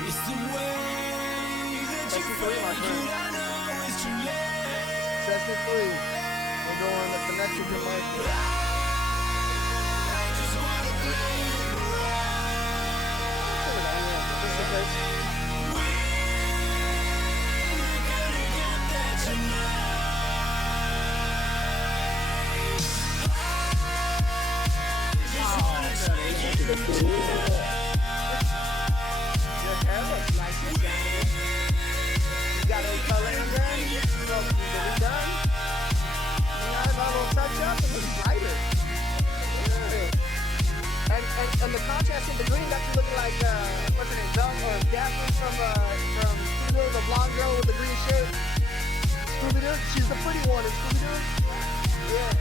Session 3, my friend. Session 3. We're doing the connection to market. Your hair looks nice and shiny. You got any color in there? So, is it done? You know, a little touch up, it looks brighter. Yeah. And the contrast in the green got you looking like, what's her name, Dumb or Daphne from Scooby-Doo, the blonde girl with the green shirt. Scooby-Doo, she's the pretty one in Scooby-Doo. Yeah.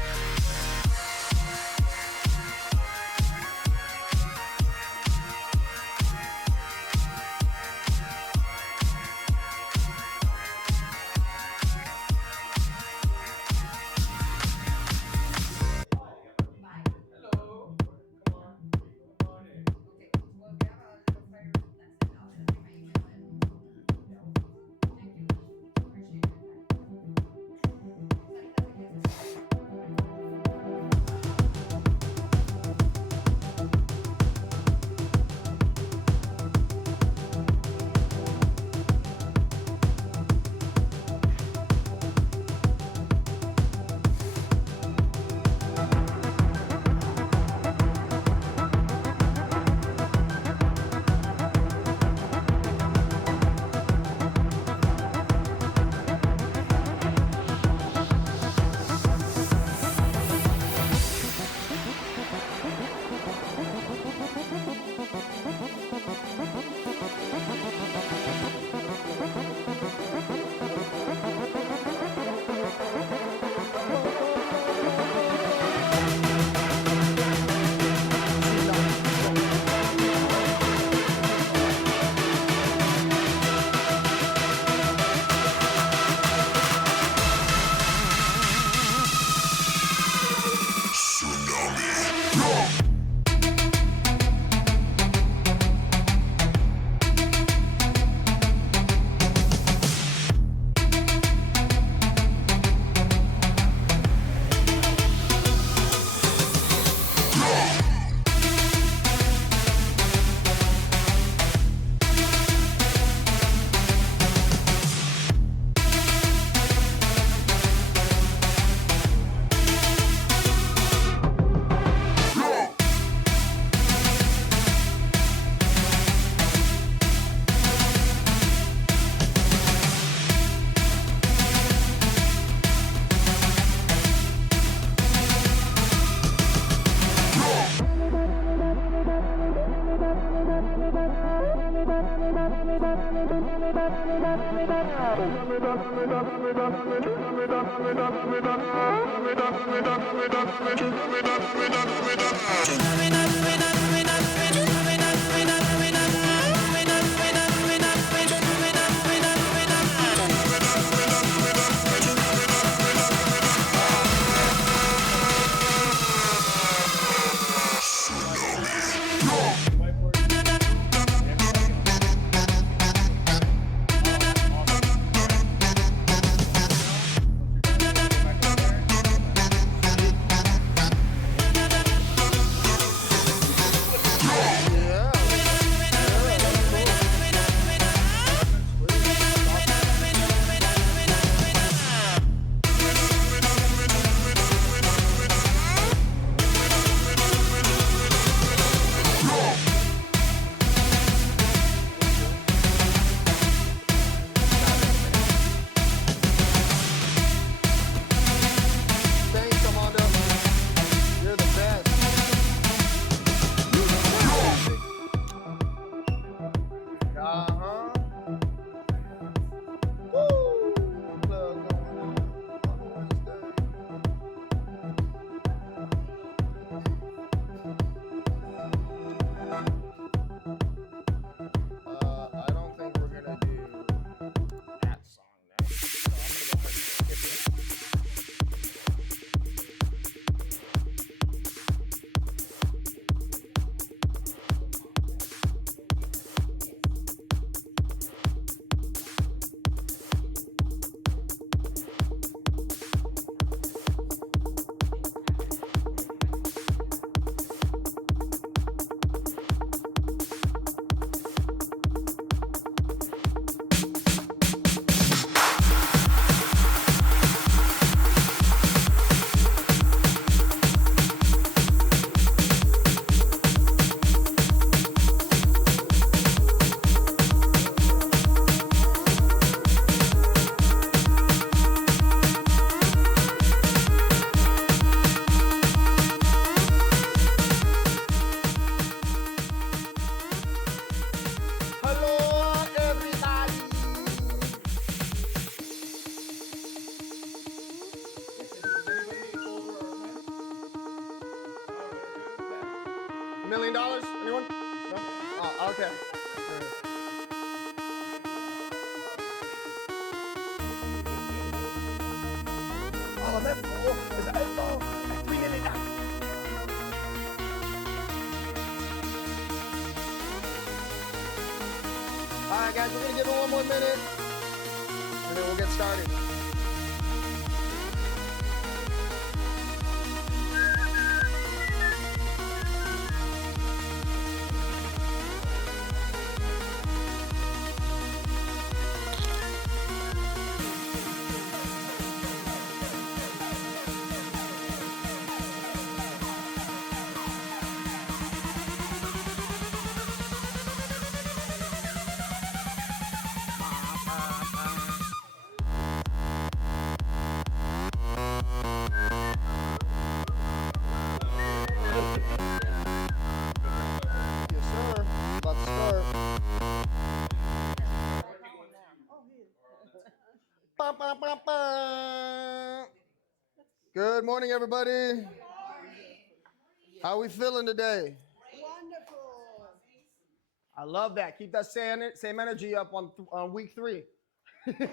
Hello, everybody. $1 million? Anyone? No? Oh, okay. Oh, that's cool. Is that $3 million? All right, guys, we're going to give it 1 more minute, and then we'll get started. Good morning, everybody. How are we feeling today? Wonderful. I love that. Keep that same energy up on week 3. You got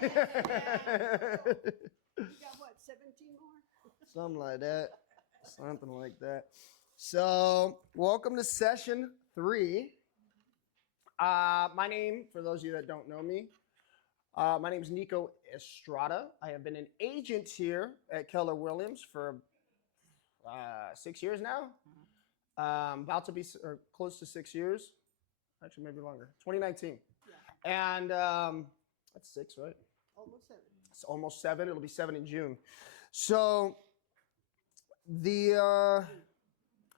what, 17 more? Something like that. Something like that. So, welcome to session 3. My name, for those of you that don't know me, my name is Nikko Estrada. I have been an agent here at Keller Williams for 6 years now. About to be close to 6 years. Actually, maybe longer. 2019. Yeah. And that's 6, right? Almost 7. It's almost 7. It'll be 7 in June. So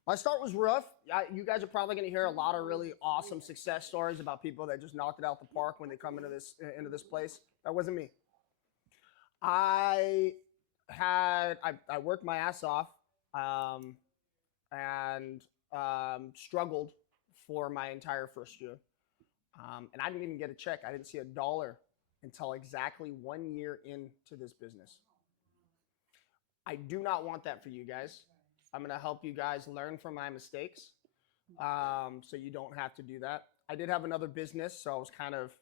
my start was rough. You guys are probably going to hear a lot of really awesome success stories about people that just knocked it out the park when they come into this place. That wasn't me. I worked my ass off and struggled for my entire first year. And I didn't even get a check. I didn't see $1 until exactly 1 year into this business. I do not want that for you guys. I'm going to help you guys learn from my mistakes so you don't have to do that. I did have another business, so I was kind of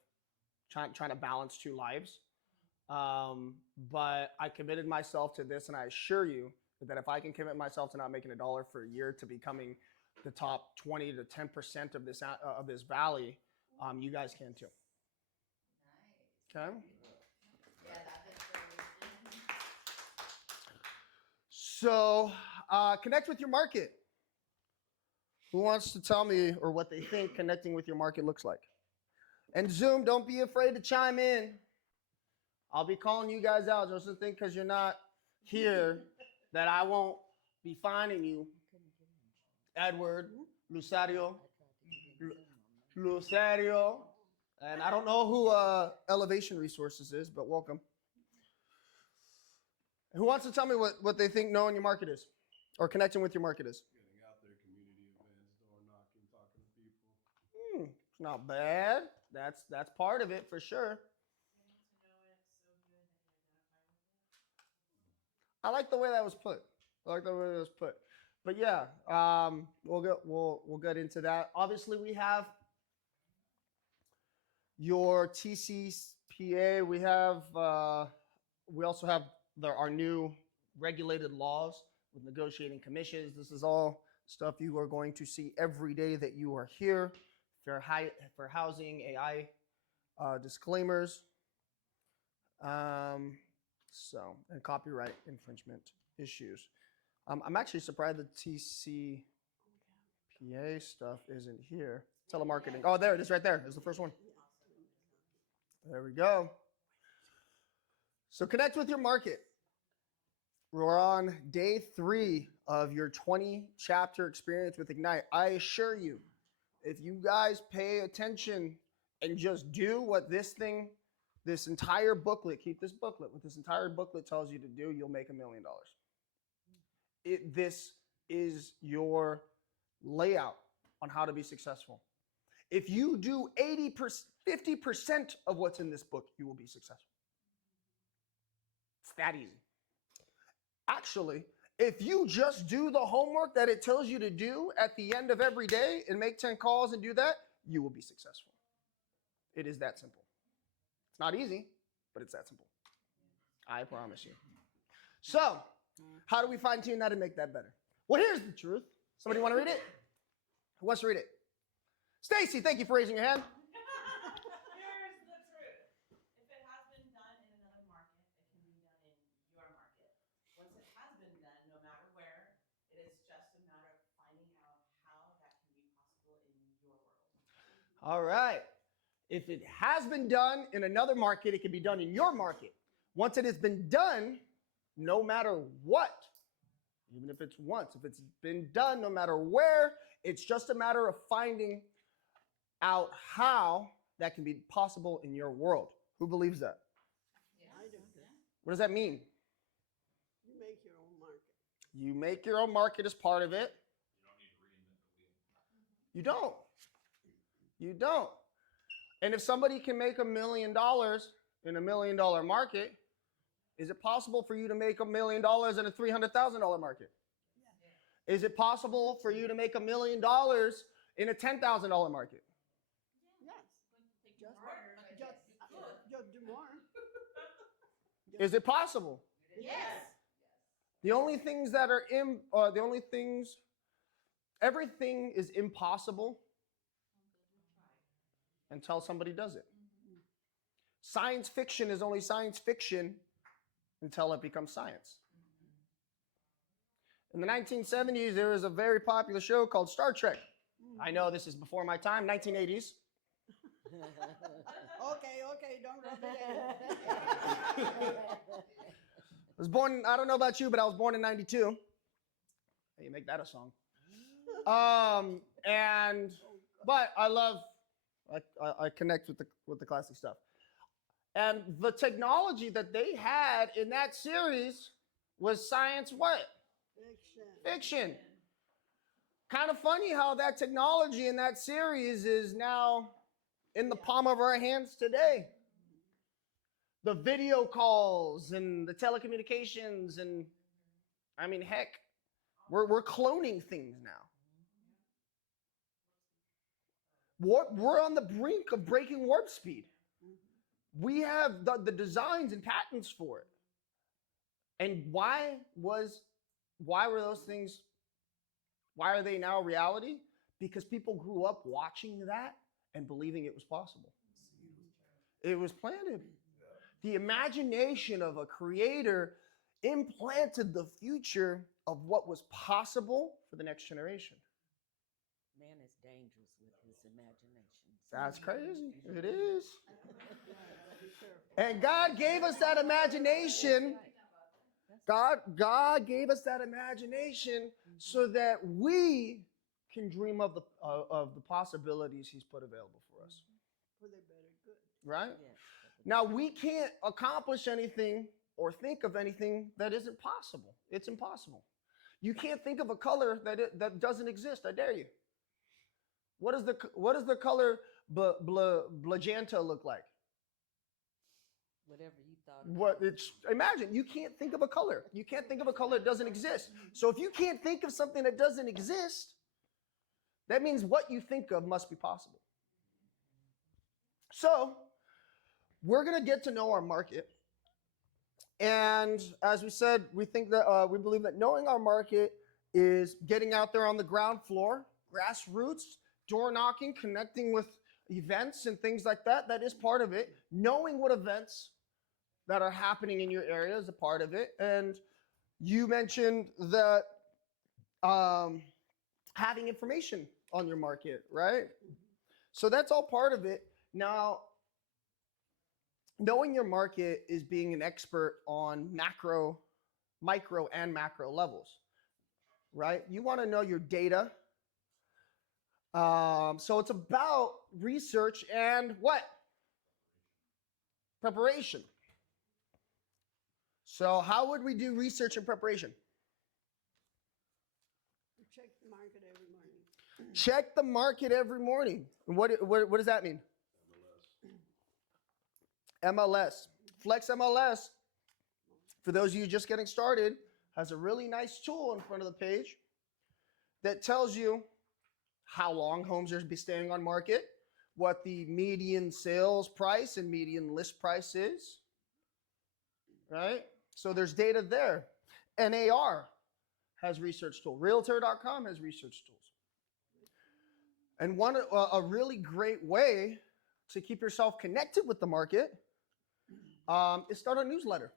trying to balance 2 lives. But I committed myself to this, and I assure you that if I can commit myself to not making $1 for a year to becoming the top 20 to 10% of this valley, you guys can too. Nice. Okay? Yeah, that is really So, connect with your market. Who wants to tell me or what they think connecting with your market looks like? And Zoom, don't be afraid to chime in. I'll be calling you guys out. Just think because you're not here that I won't be finding you. Edward, Lucario, and I don't know who Elevation Resources is, but welcome. Who wants to tell me what they think knowing your market is or connecting with your market is? Getting out there, community events, door knocking, talking to people. It's not bad. That's part of it for sure. I like the way that was put. But yeah, we'll get into that. Obviously, we have your TCPA. We also have our new regulated laws with negotiating commissions. This is all stuff you are going to see every day that you are here. Fair housing, AI disclaimers. And copyright infringement issues. I'm actually surprised the TCPA stuff isn't here. Telemarketing. Oh, there it is right there. It's the first one. There we go. So connect with your market. We're on day 3 of your 20-chapter experience with Ignite. I assure you, if you guys pay attention and just do what this entire booklet, keep this booklet, what this entire booklet tells you to do, you'll make $1 million. This is your layout on how to be successful. If you do 80%, 50% of what's in this book, you will be successful. It's that easy. Actually, if you just do the homework that it tells you to do at the end of every day and make 10 calls and do that, you will be successful. It is that simple. It's not easy, but it's that simple. I promise you. So, how do we fine tune that and make that better? Well, here's the truth. Somebody want to read it? Who wants to read it? Stacy, thank you for raising your hand. Here's the truth. If it has been done in another market, it can be done in your market. Once it has been done, no matter where, it is just a matter of finding out how that can be possible in your world. All right. If it has been done in another market, it can be done in your market. Once it has been done, no matter what, even if it's once, if it's been done, no matter where, it's just a matter of finding out how that can be possible in your world. Who believes that? I do. What does that mean? You make your own market. You make your own market as part of it. You don't need to reinvent the wheel. You don't. You don't. And if somebody can make $1 million in $1 million market, is it possible for you to make $1 million in a $300,000 market? Yeah. Is it possible for you to make $1 million in a $10,000 market? Yes. Just, Harder, but just, yes, you could. just do more. Is it possible? Yes. The only things that are everything is impossible until somebody does it. Science fiction is only science fiction until it becomes science. In the 1970s, there was a very popular show called Star Trek. I know this is before my time, 1980s. Okay, don't rub it in. I was born, I don't know about you, but I was born in 92. Hey, you make that a song. But I connect with the classic stuff. And the technology that they had in that series was science what? Fiction. Fiction. Kind of funny how that technology in that series is now in the palm of our hands today. The video calls and the telecommunications and, I mean, heck, we're cloning things now. We're on the brink of breaking warp speed. We have the designs and patents for it. And why were those things, why are they now reality? Because people grew up watching that and believing it was possible. It was planted. The imagination of a creator implanted the future of what was possible for the next generation. Man is dangerous with his imagination. That's crazy. It is. Yeah, gotta be careful. And God gave us that imagination. God gave us that imagination so that we can dream of the possibilities He's put available for us. For the better good. Right? Yes. Now, we can't accomplish anything or think of anything that isn't possible. It's impossible. You can't think of a color that doesn't exist. I dare you. What does the color magenta look like? Whatever you thought. Imagine, you can't think of a color. You can't think of a color that doesn't exist. So if you can't think of something that doesn't exist, that means what you think of must be possible. So we're going to get to know our market. And as we said, we believe that knowing our market is getting out there on the ground floor, grassroots, door knocking, connecting with events and things like that. That is part of it. Knowing what events that are happening in your area is a part of it. And you mentioned that having information on your market, right? So that's all part of it. Now, knowing your market is being an expert on macro, micro, and macro levels, right? You want to know your data. So it's about research and what? Preparation. So how would we do research and preparation? We check the market every morning. Check the market every morning. What does that mean? MLS. Flex MLS, for those of you just getting started, has a really nice tool in front of the page that tells you how long homes are staying on market, what the median sales price and median list price is, right? So there's data there. NAR has research tool. Realtor.com has research tools. And a really great way to keep yourself connected with the market is start a newsletter.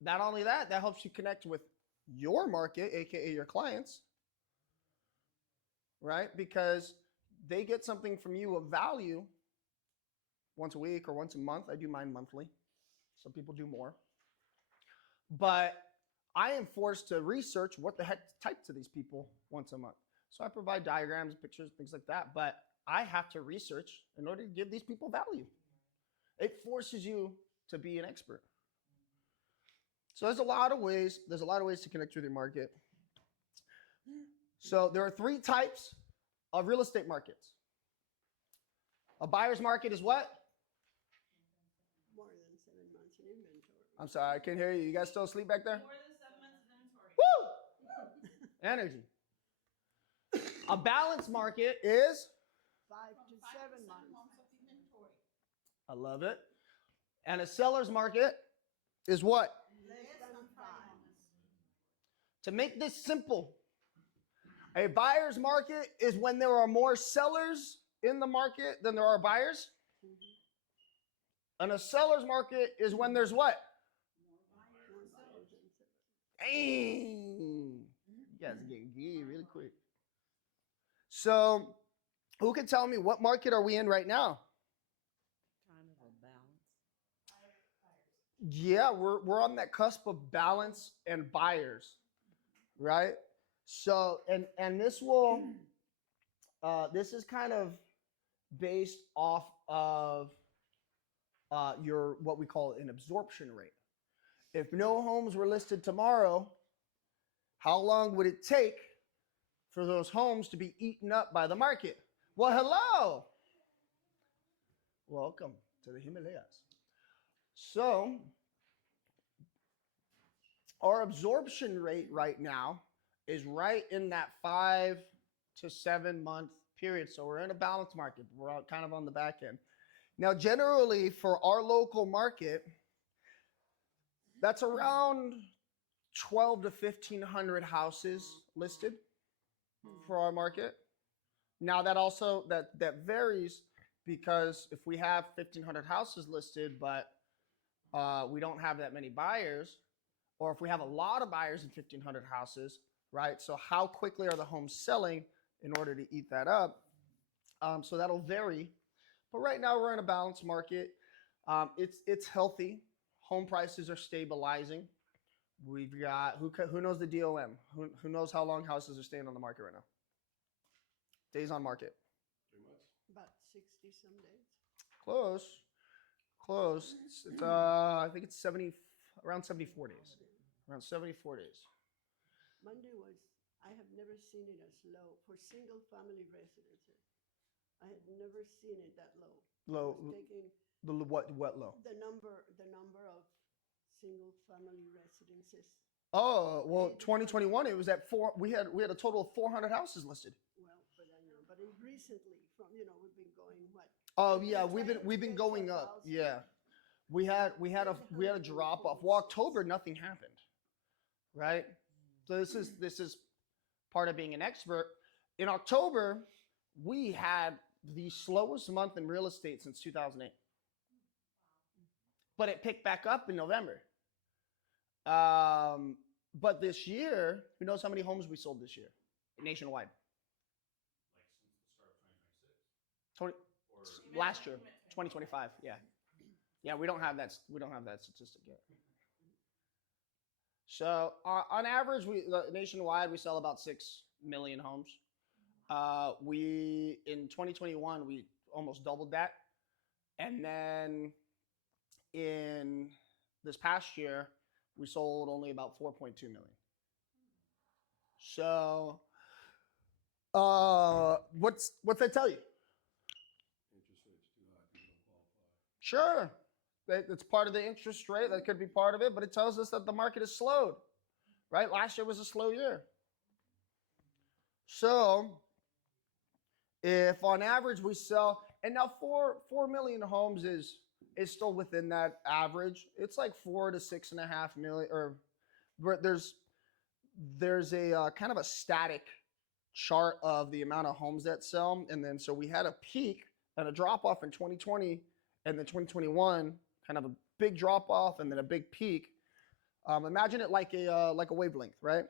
Not only that, that helps you connect with your market, aka your clients, right? Because they get something from you of value once a week or once a month. I do mine monthly. Some people do more. But I am forced to research what the heck to type to these people once a month. So I provide diagrams, pictures, things like that. But I have to research in order to give these people value. It forces you to be an expert. So there's a lot of ways to connect with your market. So there are 3 types of real estate markets. A buyer's market is what? More than 7 months in inventory. I'm sorry, I can't hear you. You guys still asleep back there? More than 7 months of inventory. Woo! Energy. A balanced market is? 5 to 7 months. Months of inventory. I love it. And a seller's market is what? Less than 5. To make this simple, a buyer's market is when there are more sellers in the market than there are buyers. And a seller's market is when there's what? Dang. You guys are getting giddy really quick. So, who can tell me what market are we in right now? Time of a balance. Yeah, we're on that cusp of balance and buyers, right? So, and this will, this is kind of based off of your what we call an absorption rate. If no homes were listed tomorrow, how long would it take for those homes to be eaten up by the market? Well, hello. Welcome to the Himalayas. So, our absorption rate right now is right in that 5 to 7 month period. So we're in a balanced market. We're kind of on the back end. Now, generally for our local market, that's around 12 to 1,500 houses listed for our market. Now that varies because if we have 1,500 houses listed, but we don't have that many buyers, or if we have a lot of buyers in 1,500 houses, right? So how quickly are the homes selling in order to eat that up? So that'll vary. But right now we're in a balanced market. It's healthy. Home prices are stabilizing. We've got, who knows the DOM? Who knows how long houses are staying on the market right now? Days on market. 3 months. About 60 some days. Close. It's I think it's around 74 days. Around 74 days. Monday was, I have never seen it as low for single family residences. I had never seen it that low. Low. I was taking What low? the number of single family residences. Oh, well, 2021 it was at 4. We had a total of 400 houses listed. Well, but I know, but recently from, we've been going what? Oh yeah, we've been going up. Yeah. We had a drop off. Well, October nothing happened. Right? So this is part of being an expert. In October, we had the slowest month in real estate since 2008. But it picked back up in November. But this year, who knows how many homes we sold this year nationwide? Like since the start of 2026? 20, last year, 2025. Yeah, we don't have that statistic yet. So on average, nationwide we sell about 6 million homes. We in 2021 we almost doubled that, and then in this past year we sold only about 4.2 million. So What's that tell you? Interest rate's too high, people don't qualify. Sure, it's part of the interest rate. That could be part of it, but it tells us that the market has slowed. Right? Last year was a slow year. So, if on average we sell, and now 4 million homes is still within that average. It's like 4 to 6.5 million, or there's a kind of a static chart of the amount of homes that sell, and then so we had a peak and a drop off in 2020, and then 2021, kind of a big drop off, and then a big peak. Imagine it like a wavelength, right?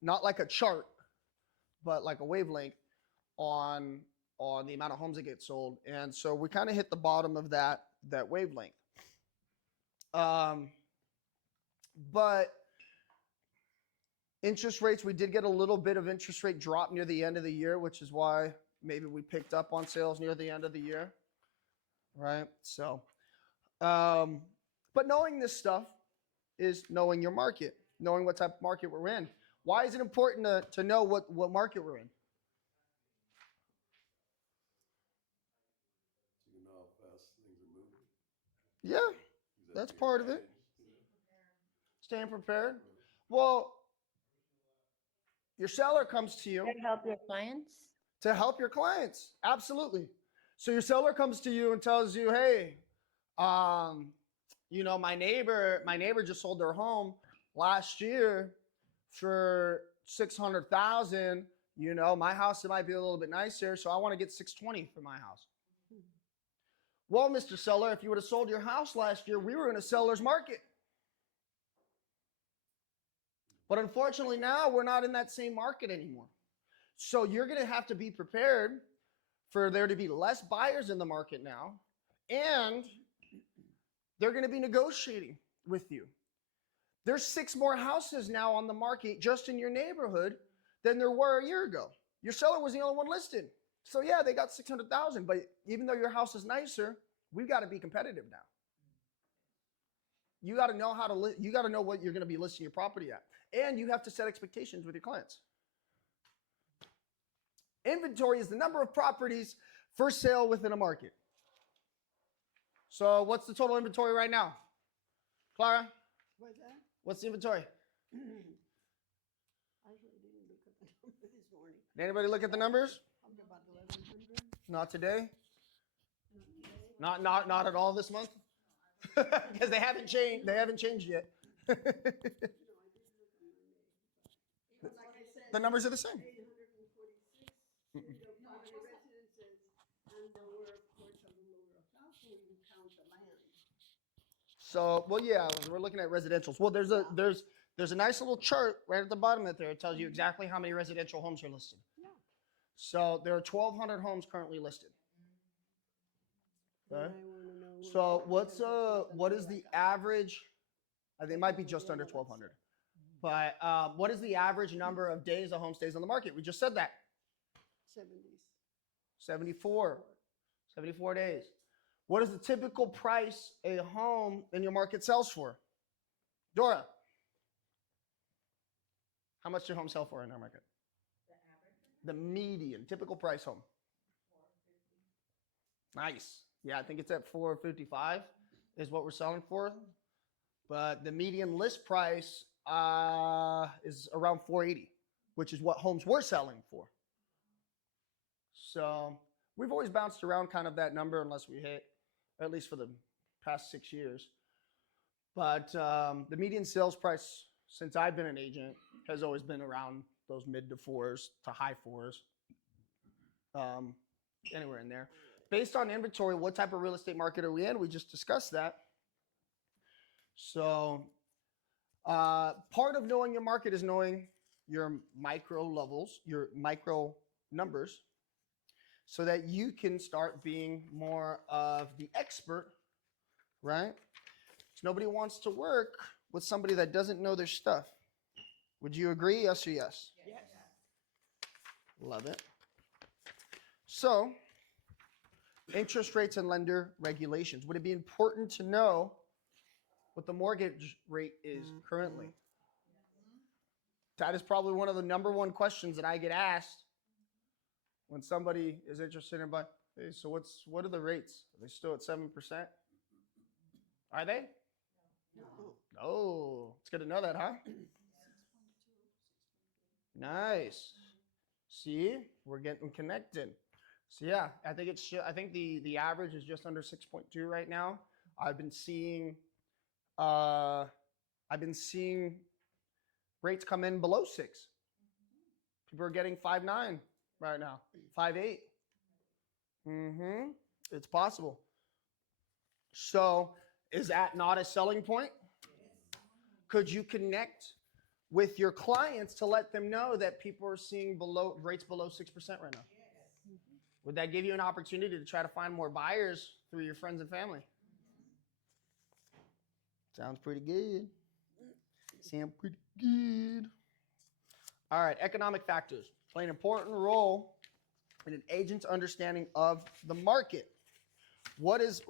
Not like a chart, but like a wavelength on the amount of homes that get sold. And so we kind of hit the bottom of that wavelength. But interest rates, we did get a little bit of interest rate drop near the end of the year, which is why maybe we picked up on sales near the end of the year, right? So, but knowing this stuff is knowing your market, knowing what type of market we're in. Why is it important to know what market we're in? So you know how fast things are moving. Yeah, Is that that's your part of it. advantage? Staying prepared. Well, your seller comes to you To help your clients? to help your clients. Absolutely. So your seller comes to you and tells you, hey, my neighbor just sold their home last year for $600,000. My house, it might be a little bit nicer, so I want to get $620 for my house. Well, Mr. Seller, if you would have sold your house last year, we were in a seller's market. But unfortunately now we're not in that same market anymore. So you're going to have to be prepared for there to be less buyers in the market now, and they're going to be negotiating with you. There's 6 more houses now on the market just in your neighborhood than there were a year ago. Your seller was the only one listed. So yeah, they got $600,000, but even though your house is nicer, we've got to be competitive now. You got to know you got to know what you're going to be listing your property at. And you have to set expectations with your clients. Inventory is the number of properties for sale within a market. So what's the total inventory right now? Clara, What's that? what's the inventory? I actually didn't look at the number this morning. Did anybody look at the numbers? Probably about 1,100. Not today. Not today. Not at all this month. Because they haven't changed. They haven't changed yet. No, I did look on Monday. But like I said, The numbers are the same. 846 single-family residences, and there were, of course, a little over 1,000 when you count the land. So, well, yeah, we're looking at residentials. Well, there's a nice little chart right at the bottom of there. It tells you exactly how many residential homes are listed. Yeah. So there are 1,200 homes currently listed. Then Okay. I wanna know So what what is the average? I think it might be just under 1,200. But what is the average number of days a home stays on the market? We just said that. 70s. 74 days. What is the typical price a home in your market sells for? Dora, how much do homes sell for in our market? The median, typical price home. Nice. Yeah, I think it's at 455 is what we're selling for. But the median list price is around 480, which is what homes we're selling for. So we've always bounced around kind of that number unless we hit, at least for the past 6 years. But the median sales price since I've been an agent has always been around those mid to 4s to high 4s, anywhere in there. Based on inventory, what type of real estate market are we in? We just discussed that. So part of knowing your market is knowing your micro levels, your micro numbers, so that you can start being more of the expert, right? So nobody wants to work with somebody that doesn't know their stuff. Would you agree? Yes or yes? Yes. Love it. So, interest rates and lender regulations. Would it be important to know what the mortgage rate is currently? That is probably one of the number one questions that I get asked when somebody is interested in buying. Hey, so what are the rates? Are they still at 7%? Are they? No. Oh, it's good to know that, huh? Nice. See, we're getting connected. So yeah, I think I think the average is just under 6.2 right now. I've been seeing rates come in below 6. People are getting 5.9 right now, 5.8. It's possible. So is that not a selling point? Could you connect with your clients to let them know that people are seeing rates below 6% right now? Would that give you an opportunity to try to find more buyers through your friends and family? Sounds pretty good. Sounds pretty good. All right, economic factors play an important role in an agent's understanding of the market. What is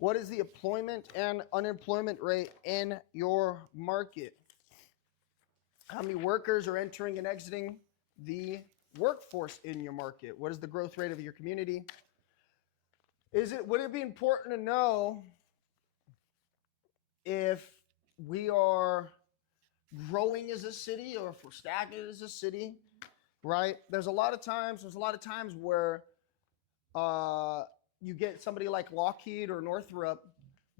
the employment and unemployment rate in your market? How many workers are entering and exiting the workforce in your market? What is the growth rate of your community? Would it be important to know if we are growing as a city or if we're stagnant as a city, right? There's a lot of times where you get somebody like Lockheed or Northrop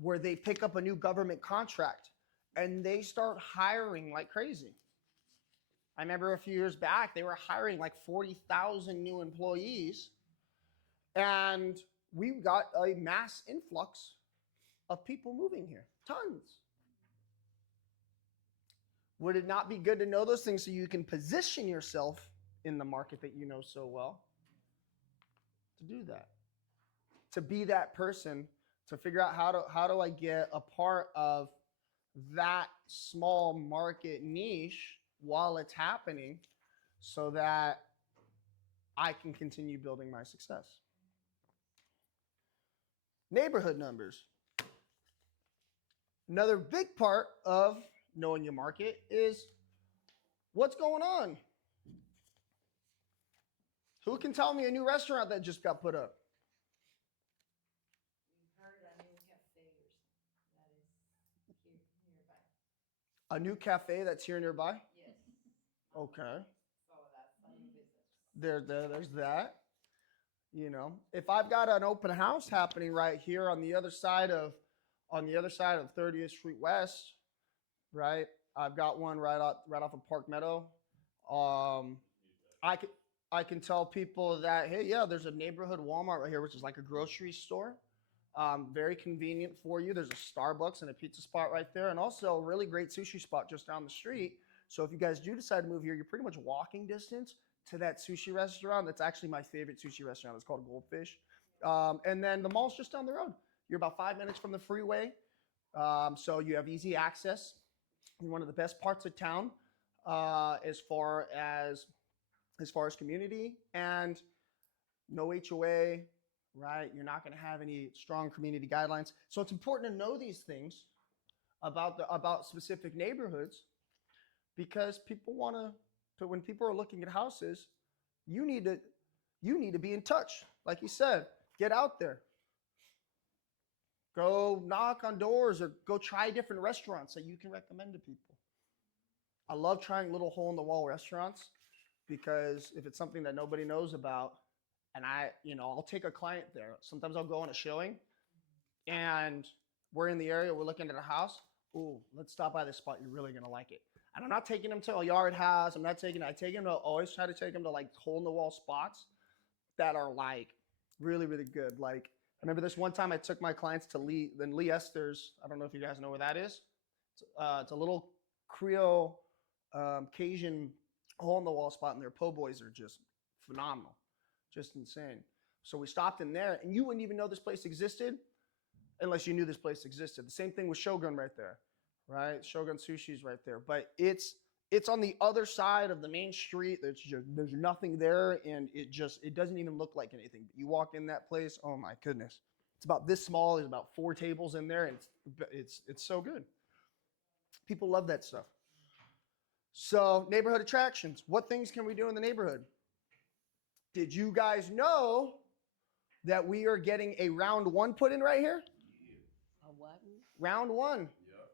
where they pick up a new government contract and they start hiring like crazy. I remember a few years back, they were hiring like 40,000 new employees, and we got a mass influx of people moving here, tons. Would it not be good to know those things so you can position yourself in the market that you know so well? To do that, to be that person, to figure out how do I get a part of that small market niche while it's happening so that I can continue building my success. Neighborhood numbers. Another big part of knowing your market is what's going on. Who can tell me a new restaurant that just got put up? We've heard a new cafe that is here nearby. A new cafe that's here nearby? Yes. Okay. So that's a new business. There's that. You know, if I've got an open house happening right here on the other side of 30th Street West, right? I've got one right off of Park Meadow. I can tell people that, hey, yeah, there's a neighborhood Walmart right here, which is like a grocery store. Very convenient for you. There's a Starbucks and a pizza spot right there, and also a really great sushi spot just down the street. So if you guys do decide to move here, you're pretty much walking distance to that sushi restaurant. That's actually my favorite sushi restaurant. It's called Goldfish. And then the mall's just down the road. You're about 5 minutes from the freeway. So you have easy access. You're one of the best parts of town as far as community, and no HOA, right? You're not going to have any strong community guidelines. So it's important to know these things about specific neighborhoods, because people want to, when people are looking at houses, you need to be in touch. Like you said, get out there. Go knock on doors or go try different restaurants that you can recommend to people. I love trying little hole-in-the-wall restaurants, because if it's something that nobody knows about, and I'll take a client there. Sometimes I'll go on a showing, and we're in the area, we're looking at a house. Ooh, let's stop by this spot. You're really gonna like it. And I'm not taking them to a yard house. I take them to, always try to take them to like hole-in-the-wall spots that are like really, really good. Like, I remember this one time I took my clients to Lee Esther's. I don't know if you guys know where that is. It's a little Creole Cajun hole-in-the-wall spot, and their po' boys are just phenomenal, just insane. So we stopped in there, and you wouldn't even know this place existed unless you knew this place existed. The same thing with Shogun right there, right? Shogun Sushi's right there, but it's on the other side of the main street. There's nothing there, and it doesn't even look like anything. But you walk in that place, oh my goodness, it's about this small. There's about 4 tables in there, and it's so good. People love that stuff. So neighborhood attractions. What things can we do in the neighborhood? Did you guys know that we are getting a round one put in right here? A what? Round one. Yep.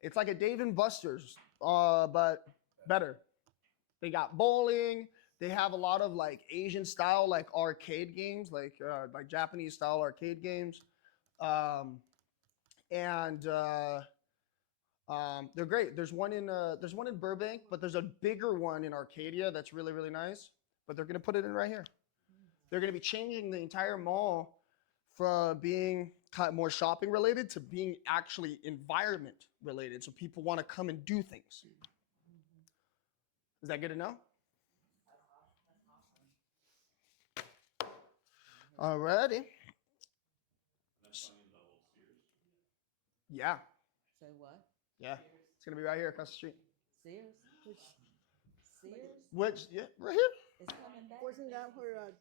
It's like a Dave and Buster's, but better. They got bowling. They have a lot of like Asian style, like arcade games, like Japanese style arcade games, and they're great. There's one in Burbank, but there's a bigger one in Arcadia that's really really nice. But they're gonna put it in right here. They're gonna be changing the entire mall from being kind of more shopping related to being actually environment related, so people want to come and do things. Is that good to know? Alrighty. Yeah. Say what? Yeah. It's gonna be right here across the street. Sears? Sears? Which right here. It's coming back. Wasn't that where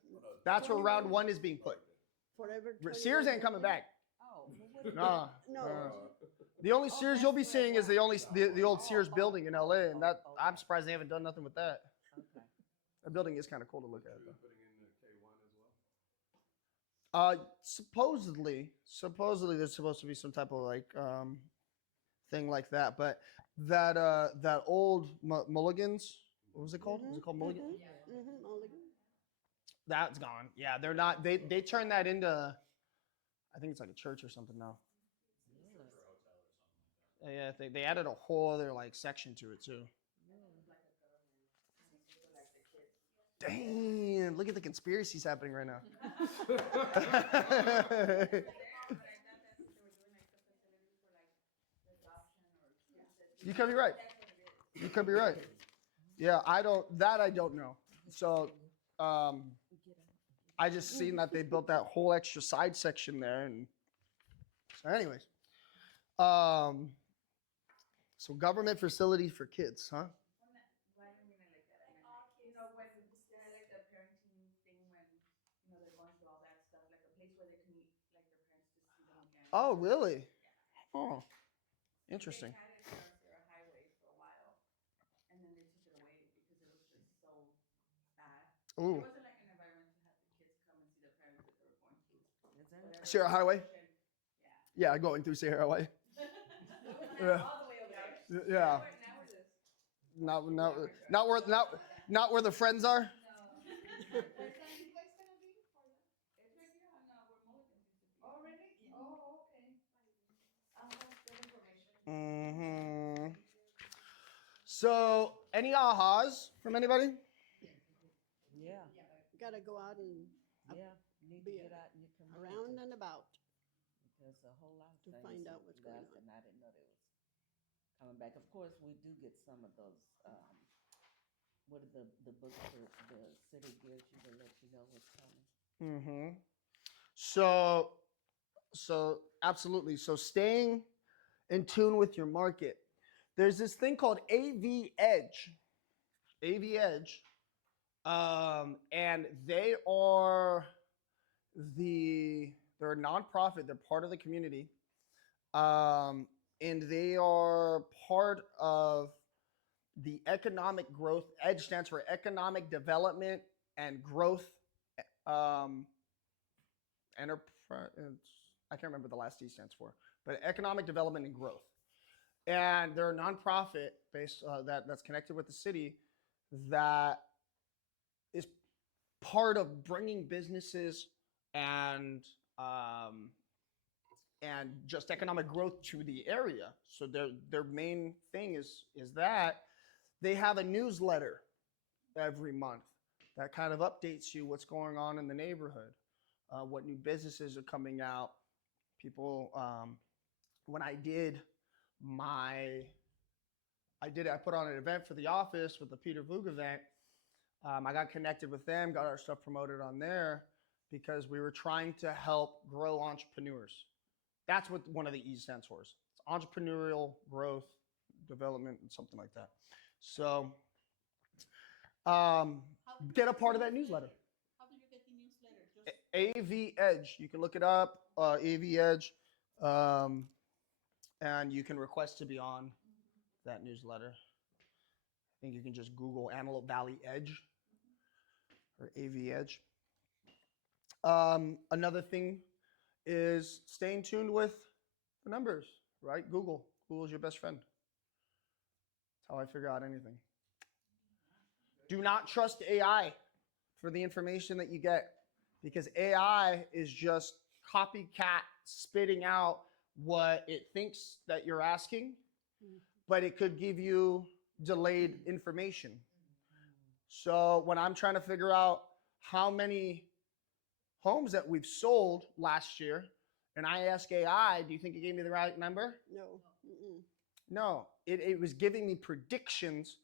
That's where round one is being put. Forever? Sears ain't coming back. Oh, well, what Nah. No. The only Sears you'll be seeing is the old Sears building in LA, and that I'm surprised they haven't done nothing with that. Okay. That building is kind of cool to look at. You're putting in the K1 as well? Supposedly there's supposed to be some type of like thing like that, but that old Mulligan's, what was it called? Was it called Mulligan? Mulligan. That's gone. Yeah, they're not. They turned that into, I think it's like a church or something now. Yeah, they added a whole other like section to it too. Damn, look at the conspiracies happening right now. You could be right. You could be right. Yeah, I don't know. So I just seen that they built that whole extra side section there, and so anyways. So government facility for kids, huh? Why do you mean it like that? I mean, like, when like the parenting thing when they're going through all that stuff, like a place where they can meet like their parents to see them again. Oh, really? Oh, interesting. They had it across their highway for a while, and then they took it away because it was just so bad. Ooh. It wasn't like an environment to have the kids come and see their parents that they were going through. Is that? whatever Sierra Highway? situation. Yeah, going through Sierra Highway. Yeah. All the way over there. Yeah. Now we're this. Not where the friends are. No. Where's San Nicolas gonna be? It's right here on where Mulligan used to be. Oh, really? Oh, okay. I'll have good information. So, any ahas from anybody? Yeah. Gotta go out and Yeah. You need to Be get out in your community. around and about. There's a whole lot of To things find that out what's going left, on. and I didn't know they was coming back. Of course, we do get some of those. What are the books that the city gives you to let you know what's coming? So absolutely. So staying in tune with your market. There's this thing called AV Edge. AV Edge. And they're a nonprofit. They're part of the community. And they are part of the economic growth. EDGE stands for Economic Development and Growth Enterprise. I can't remember the last D stands for, but Economic Development and Growth. And they're a nonprofit based that's connected with the city that is part of bringing businesses and just economic growth to the area. So their main thing is that they have a newsletter every month that kind of updates you what's going on in the neighborhood, what new businesses are coming out. People, when I put on an event for the office with the Peter Voog event. I got connected with them, got our stuff promoted on there because we were trying to help grow entrepreneurs. That's what one of the E stands for. It's entrepreneurial growth, development, and something like that. So get a part of that newsletter. How do you get the newsletter? AV Edge. You can look it up, AV Edge, and you can request to be on that newsletter. I think you can just Google Antelope Valley Edge. or AV Edge. Another thing is staying tuned with the numbers, right? Google. Google's your best friend. That's how I figure out anything. Do not trust AI for the information that you get, because AI is just copycat spitting out what it thinks that you're asking, but it could give you delayed information. So when I'm trying to figure out how many homes that we've sold last year, and I ask AI, do you think it gave me the right number? No. Mm-mm. No, it was giving me predictions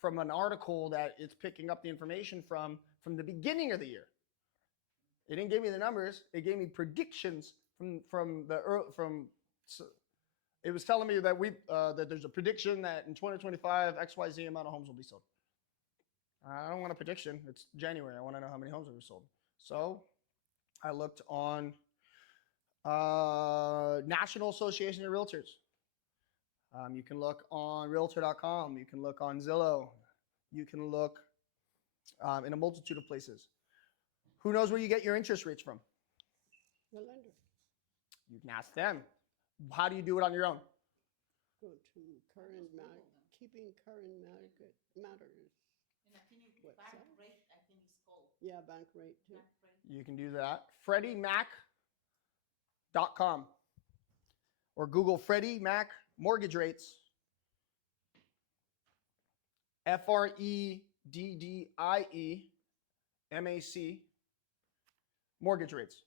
from an article that it's picking up the information from the beginning of the year. It didn't give me the numbers. It gave me predictions from it was telling me that that there's a prediction that in 2025 XYZ amount of homes will be sold. I don't want a prediction. It's January. I want to know how many homes were sold. So I looked on National Association of Realtors. You can look on Realtor.com. You can look on Zillow. You can look in a multitude of places. Who knows where you get your interest rates from? The lender. You can ask them. How do you do it on your own? Go to keeping current market matters. And I think What's bank that? rate, I think it's called. Yeah, bank rate too. Bank rate. You can do that. FreddieMac.com or Google Freddie Mac mortgage rates. FREDDIEMAC mortgage rates.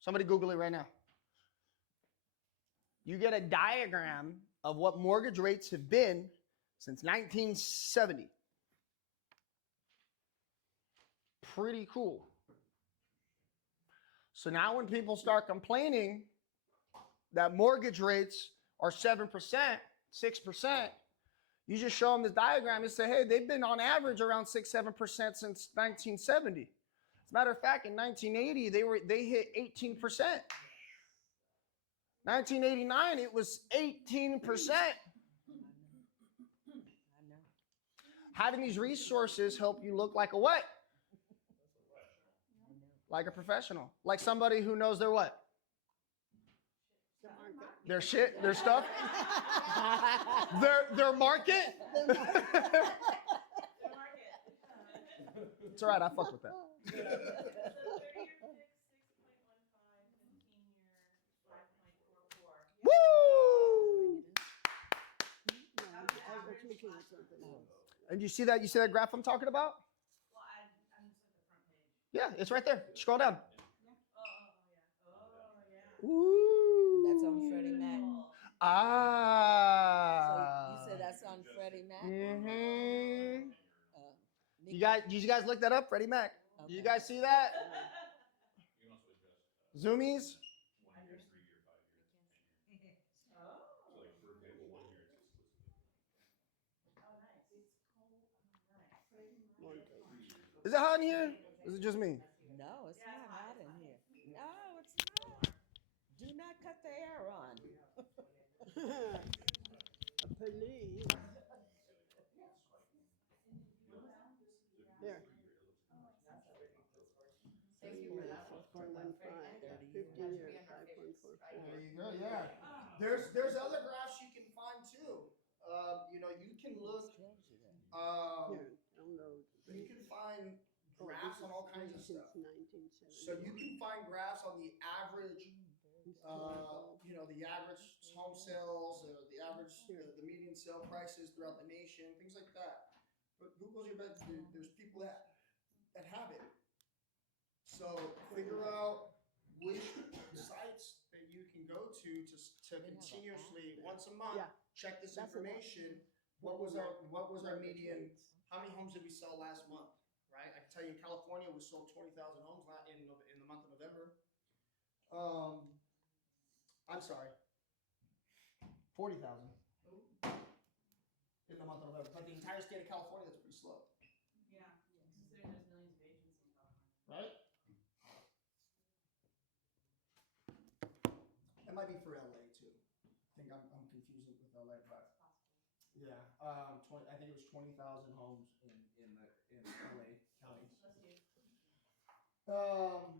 Somebody Google it right now. You get a diagram of what mortgage rates have been since 1970. Pretty cool. So now when people start complaining that mortgage rates are 7%, 6%, you just show them this diagram and say, hey, they've been on average around 6, 7% since 1970. As a matter of fact, in 1980, they hit 18%. 1989, it was 18%. Having these resources help you look like a what? Like a professional. Like somebody who knows their what? The market. Their shit, their stuff. their market. The market. It's all right, I fuck with that. So 30-year fix, 6.15, 15-year, 5.44. Woo! No, I was looking at something else. And you see that graph I'm talking about? Well, I'm just at the front page. Yeah, it's right there. Scroll down. Oh, yeah. Ooh. That's on Freddie Mac. Ah. So you said that's on Freddie Mac? Mm-hmm. Nikko. Did you guys look that up, Freddie Mac? Okay. Did you guys see that? You can also adjust Zoomies? 1 year, 3 year, 5 year, 10 year. Oh. So like for example, 1 year it's exclusive. Oh, nice. It's cold. Oh, nice. Mortgage. 3 years. Is it hot in here? Is it just me? No, it's Yeah, not it's hot, hot in it's here. No, it's not. Do not cut the air on. A police. There. 30 years, 6.15. 15 years, 5.44. There you go. Yeah. There's other graphs you can find too. You can look. Tells you that. Here, download. You can find Oh, graphs this on all is kinds of since stuff. 1970. So you can find graphs on the average, the average home sales, or the average, the median sale prices throughout the nation, things like that. But Google's your best. There's people that have it. So figure out which sites that you can go to continuously once a month Yeah. check this That's a lot. information. What was our median? How many homes did we sell last month? Right, I can tell you in California we sold 20,000 homes in the month of November. I'm sorry, 40,000 in the month of November. But the entire state of California, that's pretty slow, Yeah. Considering there's millions of agents in California. right? That might be for LA too. I think I'm confusing it with LA, but yeah, I think it was 20,000 homes in LA County. Bless you. But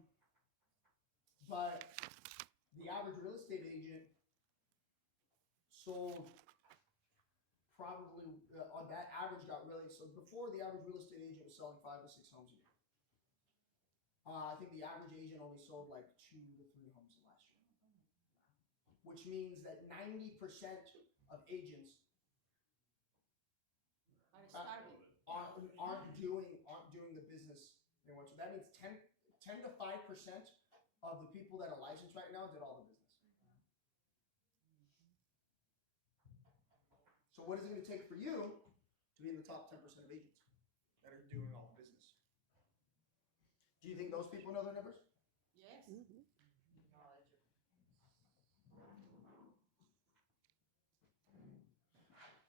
the average real estate agent sold probably on that average got really so before the average real estate agent was selling 5 to 6 homes a year. I think the average agent only sold like 2 to 3 homes last year, which means that 90% of agents aren't doing the business they want to. That means 10 to 5% of the people that are licensed right now did all the business. So what is it going to take for you to be in the top 10% of agents that are doing all the business? Do you think those people know their numbers? Yes. Mhm. Knowledge.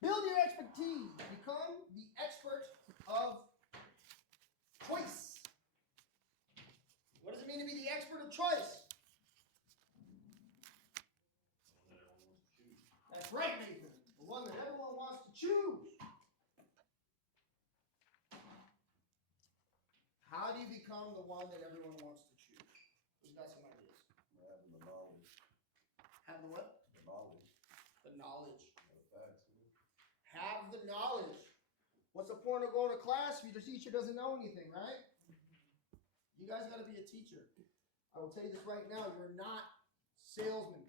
Build your expertise. Become the expert of choice. What does it mean to be the expert of choice? That's right, Nathan. The one that everyone wants to choose. How do you become the one that everyone wants to choose? Who's got some ideas? Having the knowledge. Have the what? The knowledge. The knowledge. The facts. Have the knowledge. What's the point of going to class if your teacher doesn't know anything, right? You guys got to be a teacher. I will tell you this right now. You're not salesmen.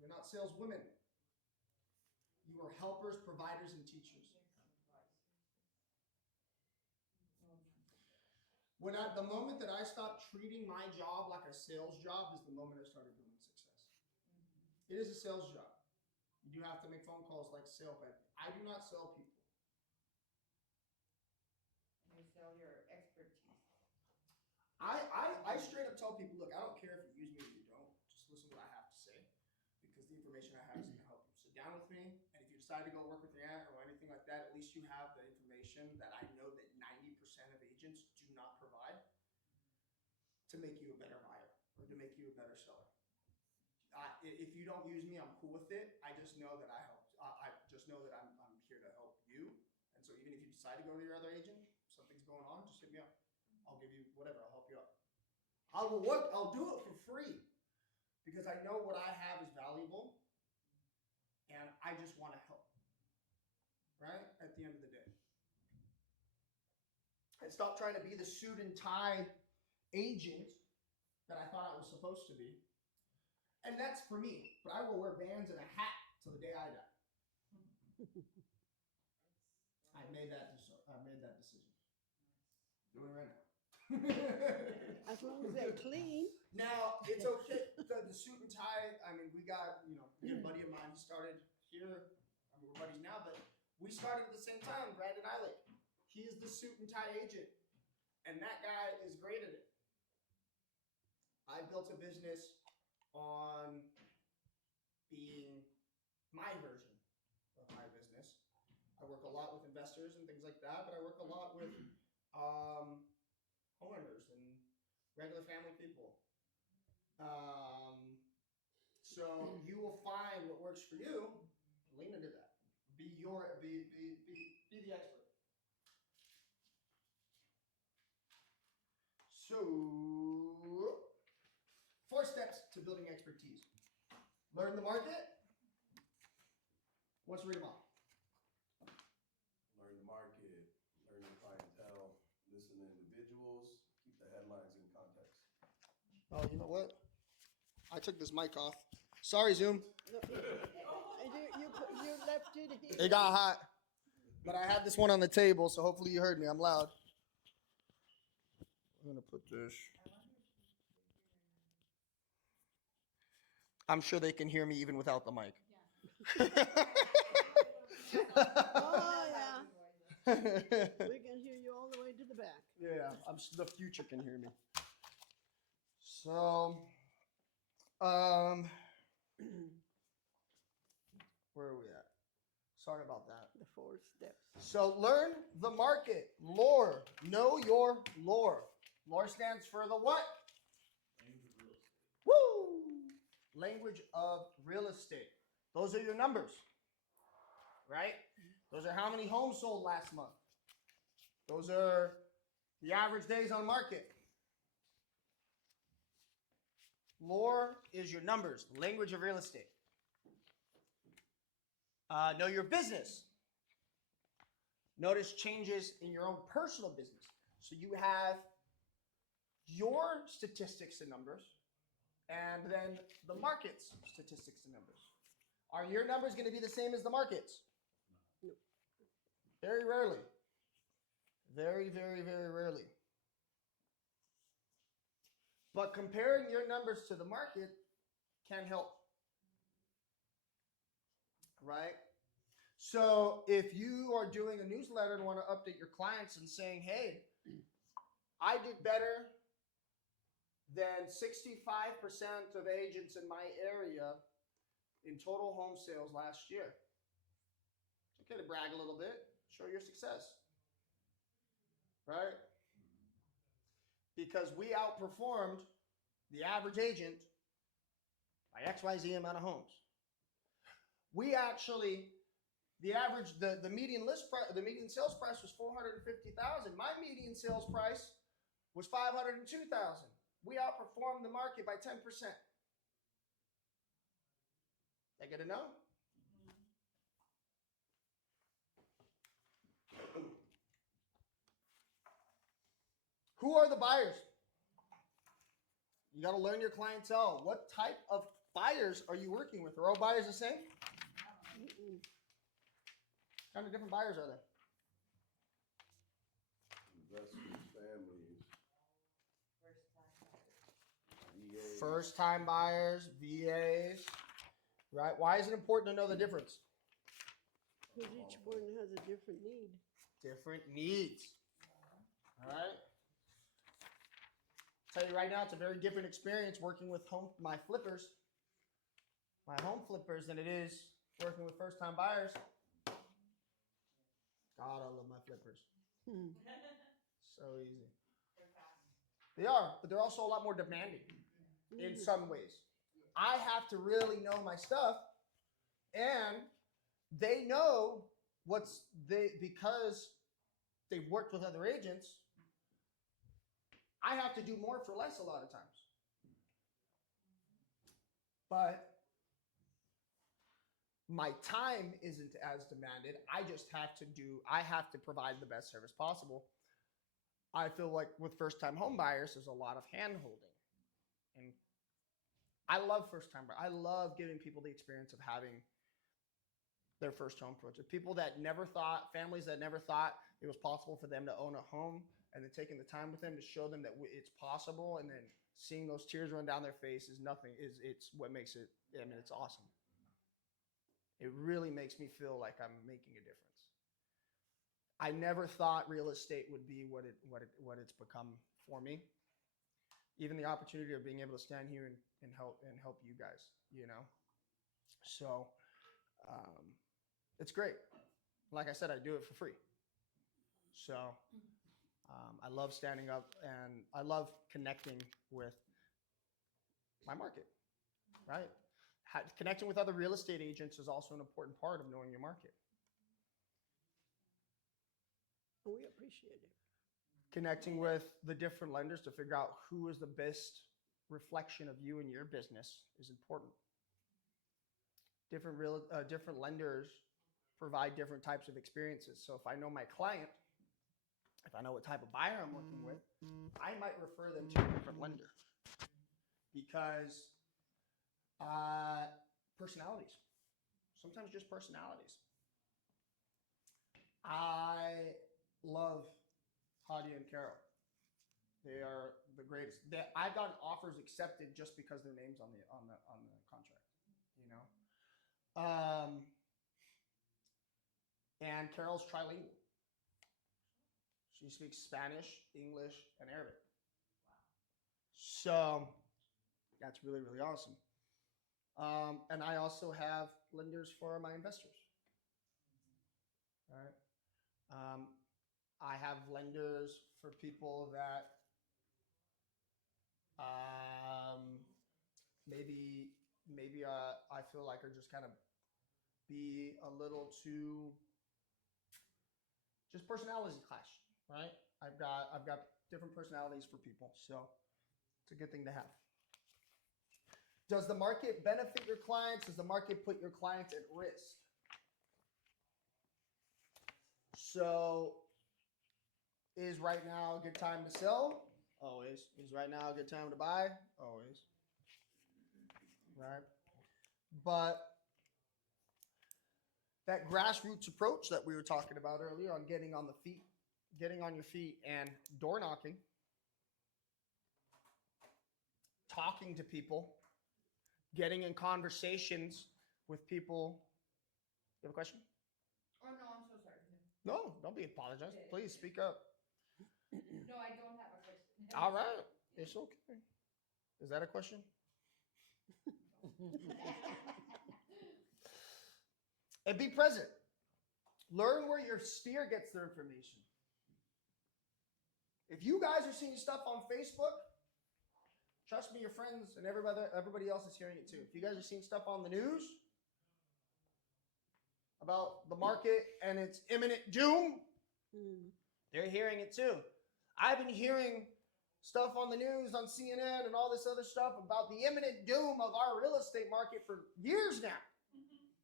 You're not saleswomen. You are helpers, providers, and teachers. The moment that I stopped treating my job like a sales job is the moment I started building success. It is a sales job. You do have to make phone calls like sale, but I do not sell people. You sell your expertise. I straight up tell people, look, I don't care if you use me or you don't. Just listen to what I have to say, because the information I have is going to help you. Sit down with me, and if you decide to go work with your aunt or anything like that, at least you have the information that I know that 90% of agents do not provide to make you a better buyer or to make you a better seller. If you don't use me, I'm cool with it. I just know that I helped. I just know that I'm here to help you. And so even if you decide to go to your other agent, something's going on, just hit me up. I'll give you whatever. I'll help you out. I'll do it for free because I know what I have is valuable, and I just want to help. Right at the end of the day, and stop trying to be the suit and tie agent that I thought I was supposed to be. And that's for me, but I will wear bands and a hat till the day I die. I made that decision. Doing it right now. As long as they're clean. Now it's okay. The suit and tie. I mean, we got a buddy of mine. He started here. I mean, we're buddies now, but we started at the same time. Brandon Eilick. He is the suit and tie agent, and that guy is great at it. I built a business on being my version of my business. I work a lot with investors and things like that, but I work a lot with homeowners and regular family people. So you will find what works for you. Lean into that. Be the expert. So 4 steps to building expertise. Learn the market. Let's read them all. Learn the market, learn your clientele, listen to individuals, keep the headlines in context. Oh, you know what? I took this mic off. Sorry, Zoom. No, you left it here. It got hot. But I had this one on the table, so hopefully you heard me. I'm loud. I'm going to put this. I'm sure they can hear me even without the mic. Oh, yeah. We can hear you all the way to the back. Yeah, the future can hear me. So, where are we at? Sorry about that. The 4 steps. So learn the market. Lore. Know your lore. Lore stands for the what? Woo! Language of real estate. Those are your numbers. Right? Those are how many homes sold last month. Those are the average days on market. Lore is your numbers, the language of real estate. Know your business. Notice changes in your own personal business. So you have your statistics and numbers, and then the market's statistics and numbers. Are your numbers going to be the same as the market's? No. Very rarely. Very, very, very rarely. But comparing your numbers to the market can help. Right? So if you are doing a newsletter and want to update your clients and saying, hey, I did better than 65% of agents in my area in total home sales last year. It's okay to brag a little bit, show your success. Right? Because we outperformed the average agent by XYZ amount of homes. We actually, the average, the median list price, the median sales price was $450,000. My median sales price was $502,000. We outperformed the market by 10%. I get to know? Who are the buyers? You got to learn your clientele. What type of buyers are you working with? Are all buyers the same? Mm-mm. What kind of different buyers are there? Investors, families, First time buyers. VAs. First time buyers, VAs, right? Why is it important to know the difference? Because each one has a different need. Different needs. All right. Tell you right now, it's a very different experience working with my home flippers, than it is working with first time buyers. God, I love my flippers. Hmm. So easy. They're fast. They are, but they're also a lot more demanding in some ways. I have to really know my stuff, and they know because they've worked with other agents. I have to do more for less a lot of times. But my time isn't as demanded. I have to provide the best service possible. I feel like with first-time home buyers, there's a lot of hand-holding. And I love first-time buyers. I love giving people the experience of having their first home project. People that never thought, families that never thought it was possible for them to own a home, and then taking the time with them to show them that it's possible, and then seeing those tears run down their face it's what makes it, it's awesome. It really makes me feel like I'm making a difference. I never thought real estate would be what it's become for me. Even the opportunity of being able to stand here and help you guys, So it's great. Like I said, I do it for free. So I love standing up, and I love connecting with my market, right? Connecting with other real estate agents is also an important part of knowing your market. We appreciate it. Connecting with the different lenders to figure out who is the best reflection of you and your business is important. Different lenders provide different types of experiences. So if I know my client, if I know what type of buyer I'm working with, I might refer them to a different lender because personalities, sometimes just personalities. I love Hadia and Carol. They are the greatest. I've gotten offers accepted just because their names on the contract, And Carol's trilingual. She speaks Spanish, English, and Arabic. So that's really, really awesome. And I also have lenders for my investors. All right. I have lenders for people that maybe I feel like are just kind of be a little too just personality clash, right? I've got different personalities for people, so it's a good thing to have. Does the market benefit your clients? Does the market put your clients at risk? So, is right now a good time to sell? Always. Is right now a good time to buy? Always. Right? But that grassroots approach that we were talking about earlier on getting on your feet and door knocking, talking to people, getting in conversations with people. You have a question? Oh, no, I'm so sorry. No, don't be apologized. Please speak up. No, I don't have a question. All right. It's okay. Is that a question? And be present. Learn where your sphere gets their information. If you guys are seeing stuff on Facebook, trust me, your friends and everybody else is hearing it too. If you guys are seeing stuff on the news about the market and its imminent doom, they're hearing it too. I've been hearing stuff on the news, on CNN and all this other stuff about the imminent doom of our real estate market for years now.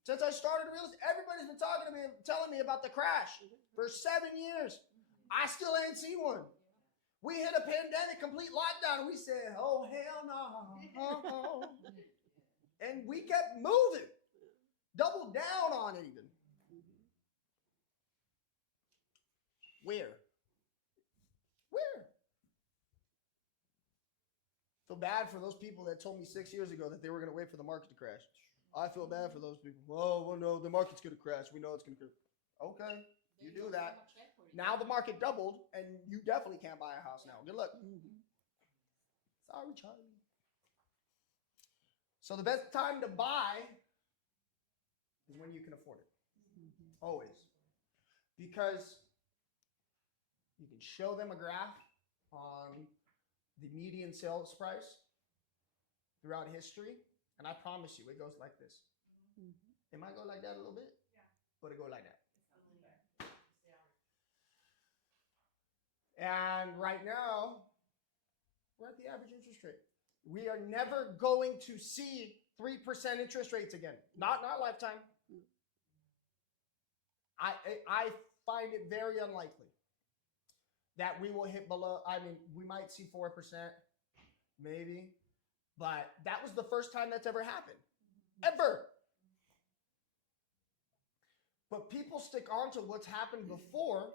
Since I started real estate, everybody's been talking to me, telling me about the crash for 7 years. I still ain't seen one. We hit a pandemic, complete lockdown, and we said, oh, hell no. And we kept moving. Doubled down on it even. Where? Feel bad for those people that told me 6 years ago that they were going to wait for the market to crash. I feel bad for those people. Oh, well, no, the market's going to crash. We know it's going to crash. Okay, you do that. Now the market doubled, and you definitely can't buy a house now. Good luck. Sorry, Charlie. So the best time to buy is when you can afford it. Always. Because you can show them a graph on the median sales price throughout history, and I promise you, it goes like this. It might go like that a little bit, but it go like that. And right now, we're at the average interest rate. We are never going to see 3% interest rates again. Not in our lifetime. I find it very unlikely that we will hit below. I mean, we might see 4%, maybe. But that was the first time that's ever happened. Ever. But people stick on to what's happened before,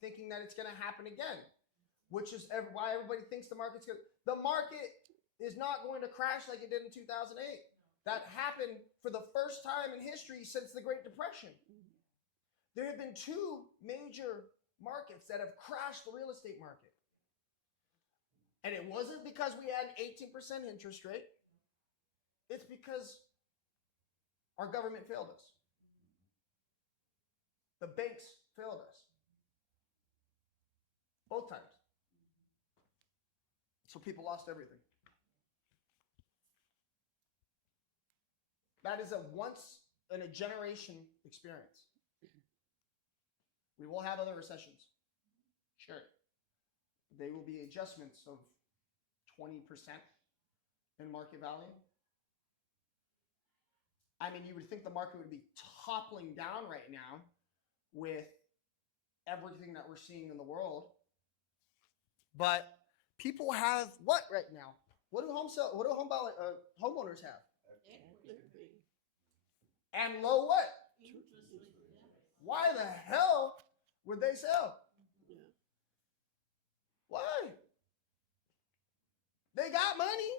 thinking that it's going to happen again, which is why everybody thinks the market's going to. The market is not going to crash like it did in 2008. That happened for the first time in history since the Great Depression. There have been two major markets that have crashed the real estate market. And it wasn't because we had an 18% interest rate. It's because our government failed us. The banks failed us. Both times. So people lost everything. That is a once in a generation experience. We will have other recessions. Sure. They will be adjustments of 20% in market value. I mean, you would think the market would be toppling down right now with everything that we're seeing in the world. But people have what right now? What do homeowners have? And low what? Why the hell would they sell? Why? They got money.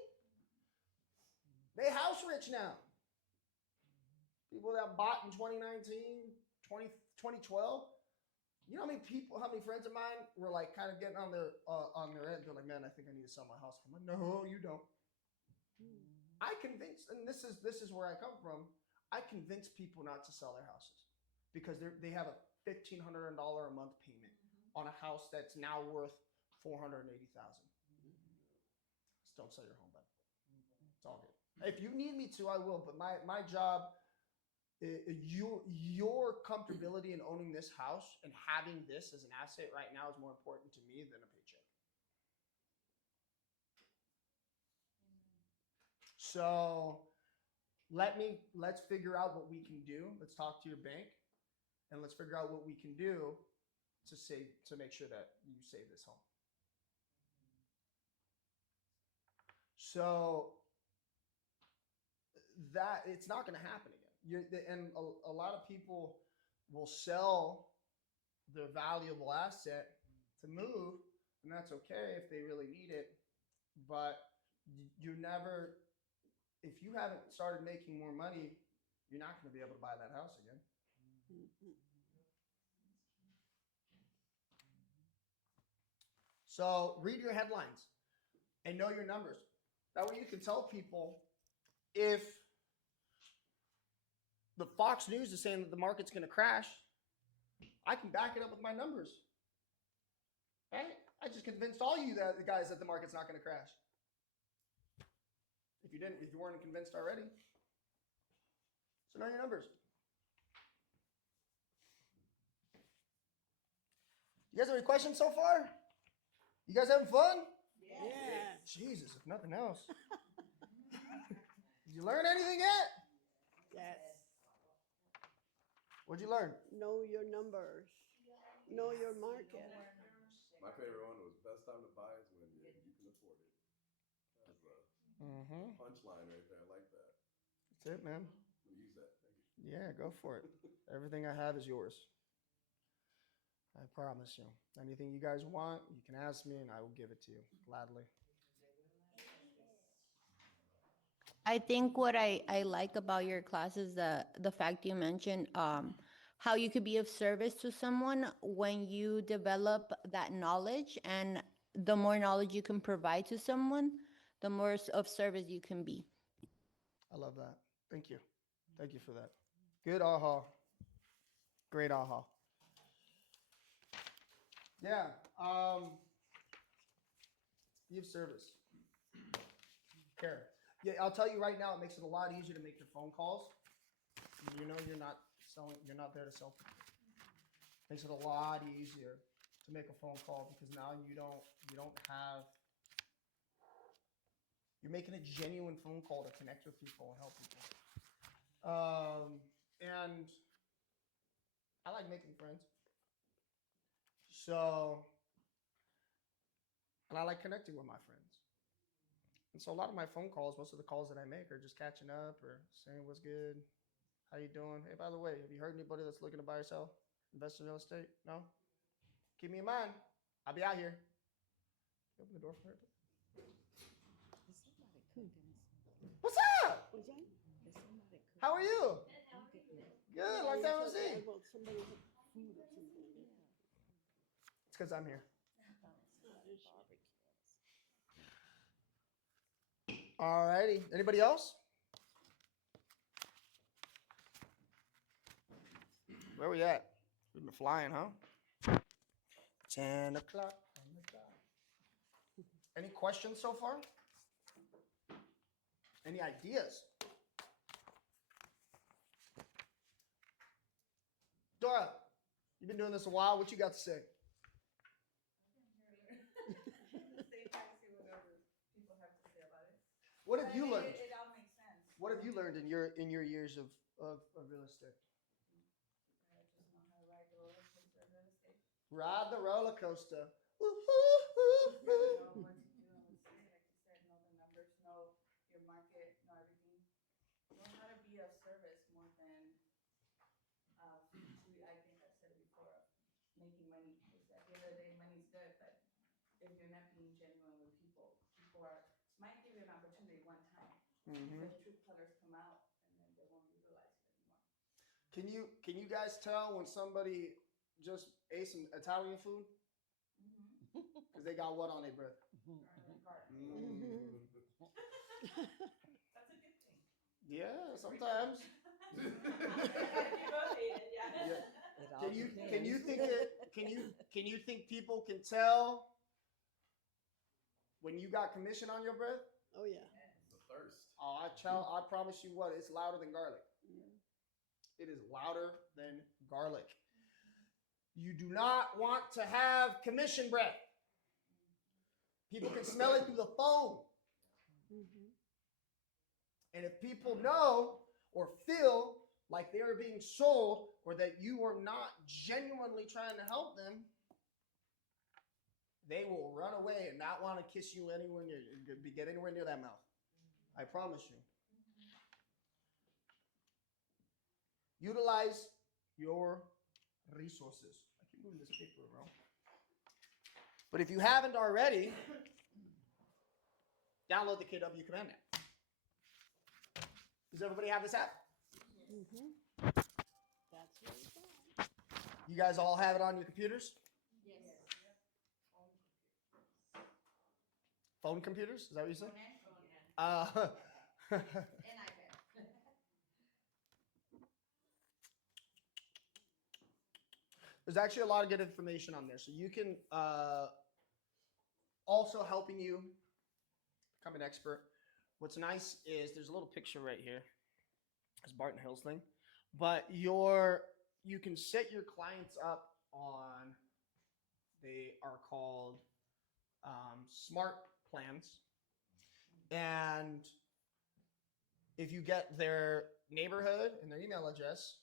They house rich now. People that bought in 2019, 2012. You know how many people, how many friends of mine were like kind of getting on their end. They're like, man, I think I need to sell my house. I'm like, no, you don't. I convinced, and this is where I come from. I convince people not to sell their houses because they have a $1,500 a month payment on a house that's now worth $480,000. Just don't sell your home, bud. It's all good. If you need me to, I will. But my job, your comfortability in owning this house and having this as an asset right now is more important to me than a paycheck. So let's figure out what we can do. Let's talk to your bank and let's figure out what we can do to make sure that you save this home. So that it's not going to happen again. And a lot of people will sell their valuable asset to move, and that's okay if they really need it. But you never, if you haven't started making more money, you're not going to be able to buy that house again. So read your headlines and know your numbers. That way you can tell people if the Fox News is saying that the market's going to crash, I can back it up with my numbers. Right? I just convinced all you the guys that the market's not going to crash. If you weren't convinced already. So know your numbers. You guys have any questions so far? You guys having fun? Yeah. Jesus, if nothing else. Did you learn anything yet? Yes. What'd you learn? Know your numbers. Know your market. My favorite one was best time to buy is when you can afford it. That's a punchline right there. I like that. That's it, man. I'm gonna use that. Thank you. Yeah, go for it. Everything I have is yours. I promise you. Anything you guys want, you can ask me and I will give it to you gladly. I think what I like about your class is the fact you mentioned how you could be of service to someone when you develop that knowledge, and the more knowledge you can provide to someone, the more of service you can be. I love that. Thank you. Thank you for that. Good aha. Great aha. Yeah. Be of service. Care. Yeah, I'll tell you right now, it makes it a lot easier to make your phone calls. You know you're not there to sell people. Makes it a lot easier to make a phone call because now you're making a genuine phone call to connect with people and help people. And I like making friends. And I like connecting with my friends. And so a lot of my phone calls, most of the calls that I make are just catching up or saying what's good, how you doing? Hey, by the way, have you heard anybody that's looking to buy or sell, invest in real estate? No? Keep me in mind. I'll be out here. Open the door for her. What's up? Was that? How are you? Good. Long time no see. Well, somebody had food or something. It's because I'm here. All righty. Anybody else? Where we at? We've been flying, huh? 10 o'clock on the dot. Any questions so far? Any ideas? Dora, you've been doing this a while. What you got to say? Stay back, see whatever people have to say about it. What have you learned? It all makes sense. What have you learned in your years of real estate? I just know how to ride the roller coaster of real estate. Ride the roller coaster. Know what to do and what to say, like you said, know the numbers, know your market, know everything. Know how to be of service more than, I think I said it before, making money. Because at the end of the day, money's good, but if you're not being genuine with people, might give you an opportunity one time. The true colors come out and then they won't utilize it anymore. Can you guys tell when somebody just ate some Italian food? Because they got what on their breath? That's a good thing. Yeah, sometimes. Can you think people can tell when you got commission on your breath? Oh, yeah. The thirst. Oh, I promise you what, it's louder than garlic. It is louder than garlic. You do not want to have commission breath. People can smell it through the phone. And if people know or feel like they are being sold or that you are not genuinely trying to help them, they will run away and not want to kiss you anywhere near, get anywhere near that mouth. I promise you. Utilize your resources. I keep moving this paper around. But if you haven't already, download the KW Command app. Does everybody have this app? That's what it's at. You guys all have it on your computers? Yes. Phone computers? Is that what you said? Phone and iPad. There's actually a lot of good information on there. So you can also helping you become an expert. What's nice is there's a little picture right here. It's Barton Hill's thing. But you can set your clients up on, they are called smart plans. And if you get their neighborhood and their email address,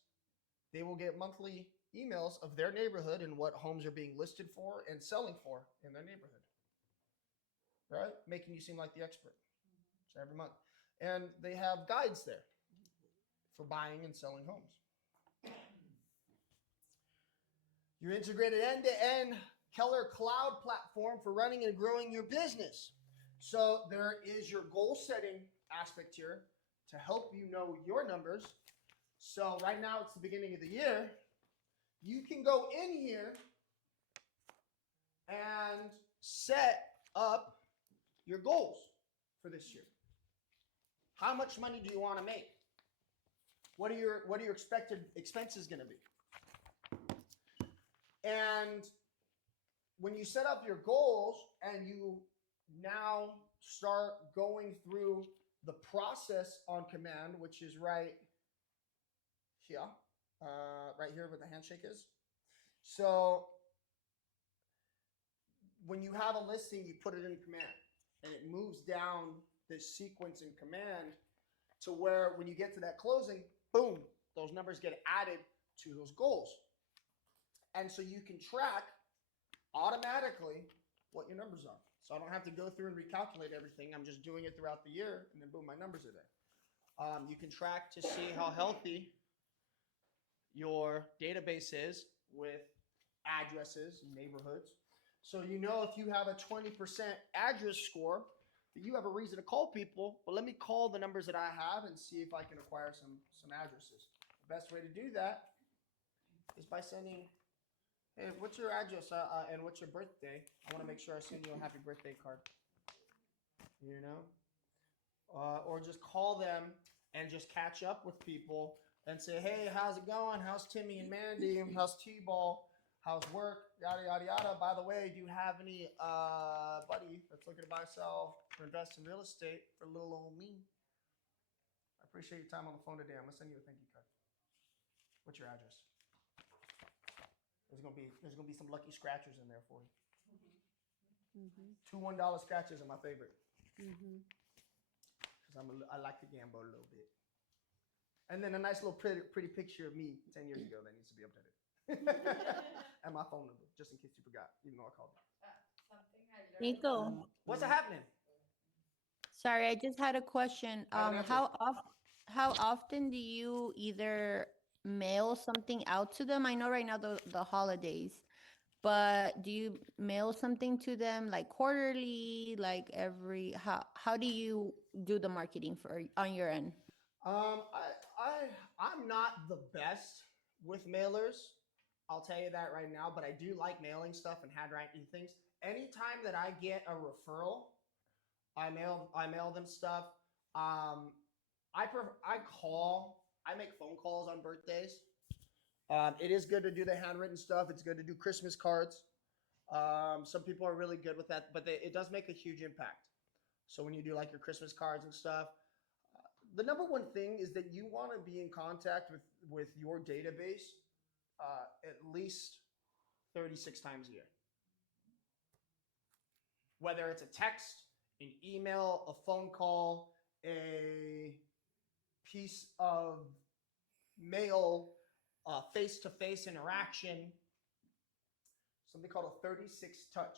they will get monthly emails of their neighborhood and what homes are being listed for and selling for in their neighborhood. Right? Making you seem like the expert. So every month. And they have guides there for buying and selling homes. Your integrated end-to-end Keller Cloud platform for running and growing your business. So there is your goal setting aspect here to help you know your numbers. So right now it's the beginning of the year. You can go in here and set up your goals for this year. How much money do you want to make? What are your expected expenses going to be? And when you set up your goals and you now start going through the process on command, which is right here, right here where the handshake is. So when you have a listing, you put it in command and it moves down this sequence in command to where when you get to that closing, boom, those numbers get added to those goals. And so you can track automatically what your numbers are. So I don't have to go through and recalculate everything. I'm just doing it throughout the year, and then boom, my numbers are there. You can track to see how healthy your database is with addresses and neighborhoods. So you know if you have a 20% address score, that you have a reason to call people. But let me call the numbers that I have and see if I can acquire some addresses. The best way to do that is by sending, hey, what's your address and what's your birthday? I want to make sure I send you a happy birthday card. You know? Or just call them and just catch up with people and say, hey, how's it going? How's Timmy and Mandy? How's T-Ball? How's work? Yada, yada, yada. By the way, do you have any buddy that's looking to buy, sell, or invest in real estate for little old me? I appreciate your time on the phone today. I'm going to send you a thank you card. What's your address? There's gonna be some lucky scratchers in there for you. Two $1 scratches are my favorite. Because I like to gamble a little bit. And then a nice little pretty picture of me 10 years ago that needs to be updated. And my phone number, just in case you forgot, even though I called you. Something I learned. Nico, What's happening? sorry, I just had a question. I have an answer. How often do you either mail something out to them? I know right now the holidays, but do you mail something to them like quarterly, like how do you do the marketing on your end? I'm not the best with mailers. I'll tell you that right now, but I do like mailing stuff and handwriting things. Anytime that I get a referral, I mail them stuff. I make phone calls on birthdays. It is good to do the handwritten stuff. It's good to do Christmas cards. Some people are really good with that, but it does make a huge impact. So when you do like your Christmas cards and stuff, the number one thing is that you want to be in contact with your database at least 36 times a year. Whether it's a text, an email, a phone call, a piece of male face-to-face interaction, something called a 36 touch.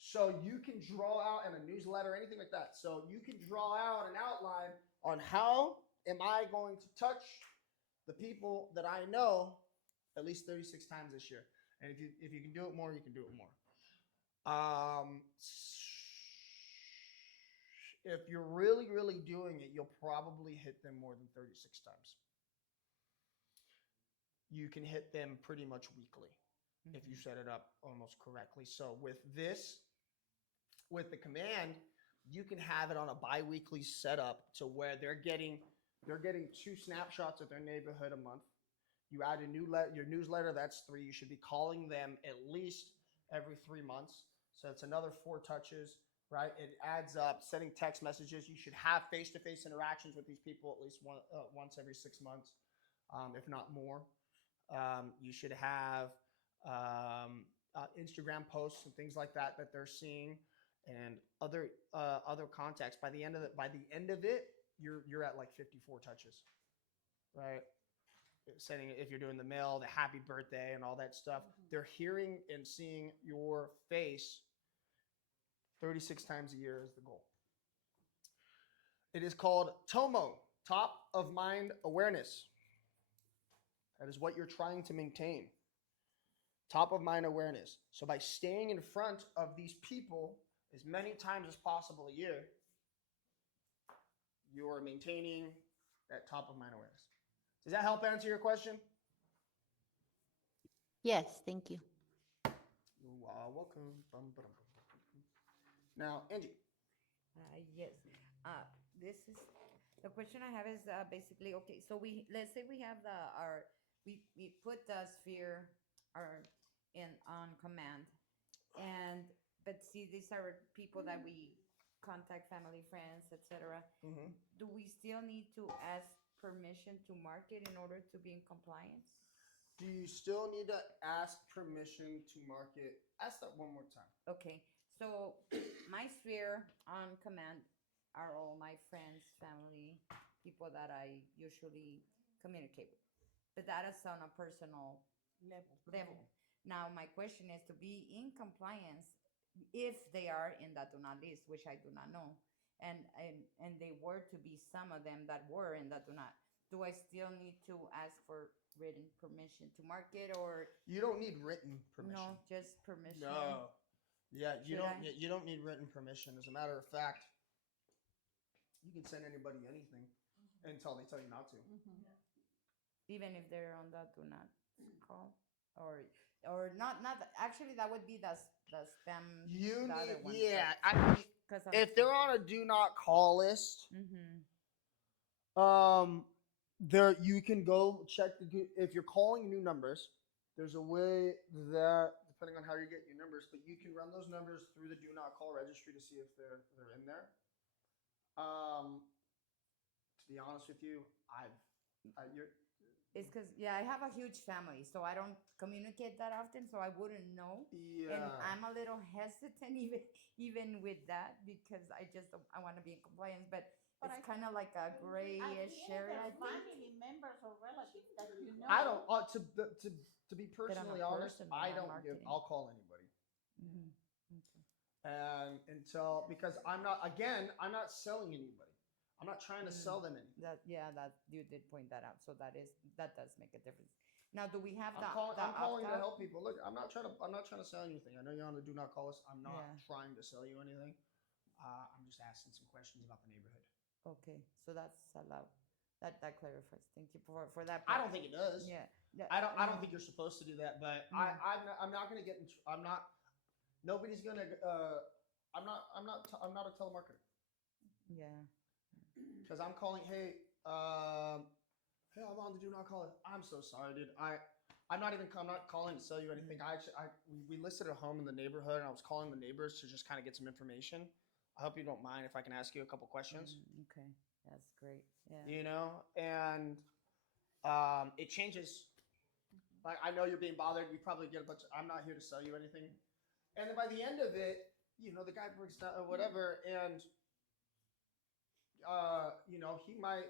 So you can draw out in a newsletter, anything like that. So you can draw out an outline on how am I going to touch the people that I know at least 36 times this year. And if you can do it more, you can do it more. If you're really, really doing it, you'll probably hit them more than 36 times. You can hit them pretty much weekly if you set it up almost correctly. So with this, with the command, you can have it on a bi-weekly setup to where they're getting 2 snapshots of their neighborhood a month. You add your newsletter, that's 3. You should be calling them at least every 3 months. So it's another 4 touches, right? It adds up. Sending text messages. You should have face-to-face interactions with these people at least once every 6 months, if not more. You should have Instagram posts and things like that they're seeing, and other contacts. By the end of it, you're at like 54 touches, right? Sending, if you're doing the mail, the happy birthday and all that stuff, they're hearing and seeing your face 36 times a year is the goal. It is called TOMO, top of mind awareness. That is what you're trying to maintain. Top of mind awareness. So by staying in front of these people as many times as possible a year, you are maintaining that top of mind awareness. Does that help answer your question? Yes, thank you. You are welcome. Now, Angie. Yes. This is the question I have is basically okay. So let's say we have we put the sphere on command, but see, these are people that we contact, family, friends, etc. Mm-hmm. Do we still need to ask permission to market in order to be in compliance? Do you still need to ask permission to market? Ask that one more time. Okay, so my sphere on command are all my friends, family, people that I usually communicate with. But that is on a personal level. Now, my question is to be in compliance if they are in that do not list, which I do not know, and they were to be some of them that were in that do not. Do I still need to ask for written permission to market, or You don't need written permission. no, just permission? No. Yeah, you Should don't. I? You don't need written permission. As a matter of fact, you can send anybody anything until they tell you not to. Even if they're on that do not call, or not actually that would be the spam. You the other need, one, yeah. but- I mean, 'cause of- if they're on a do not call list, Mhm. there you can go check if you're calling new numbers. There's a way that, depending on how you get your numbers, but you can run those numbers through the do not call registry to see if they're in there. To be honest with you, It's because I have a huge family, so I don't communicate that often, so I wouldn't know. And I'm a little hesitant even with that, because I want to be in compliance, but it's kind of like a grayish area, I think. Family members or relatives that you know. I don't to be personally honest, personal, I not don't marketing. I'll call anybody. Mhm. Okay. And because I'm not selling anybody. I'm not trying to sell them anything. That you did point that out, so that does make a difference. Now, do we have I'm calling to opt-out? help people. Look, I'm not trying to sell you anything. I know you're on the do not call list. I'm not Yeah. trying to sell you anything. I'm just asking some questions about the neighborhood. Okay, so that's allowed. That clarifies. Thank you for that. I don't think it does. Yeah. I don't think you're supposed to do that, but I'm not going to get nobody's going to I'm not a telemarketer. Yeah. Because I'm calling, hey, I'm on the do not call it. I'm so sorry, dude. I'm not calling to sell you anything. We listed a home in the neighborhood, and I was calling the neighbors to just kind of get some information. I hope you don't mind if I can ask you a couple questions. Okay, that's great. Yeah. You know, and it changes. Like, I know you're being bothered. You probably get a bunch. I'm not here to sell you anything. And then by the end of it, the guy breaks down or whatever, and he might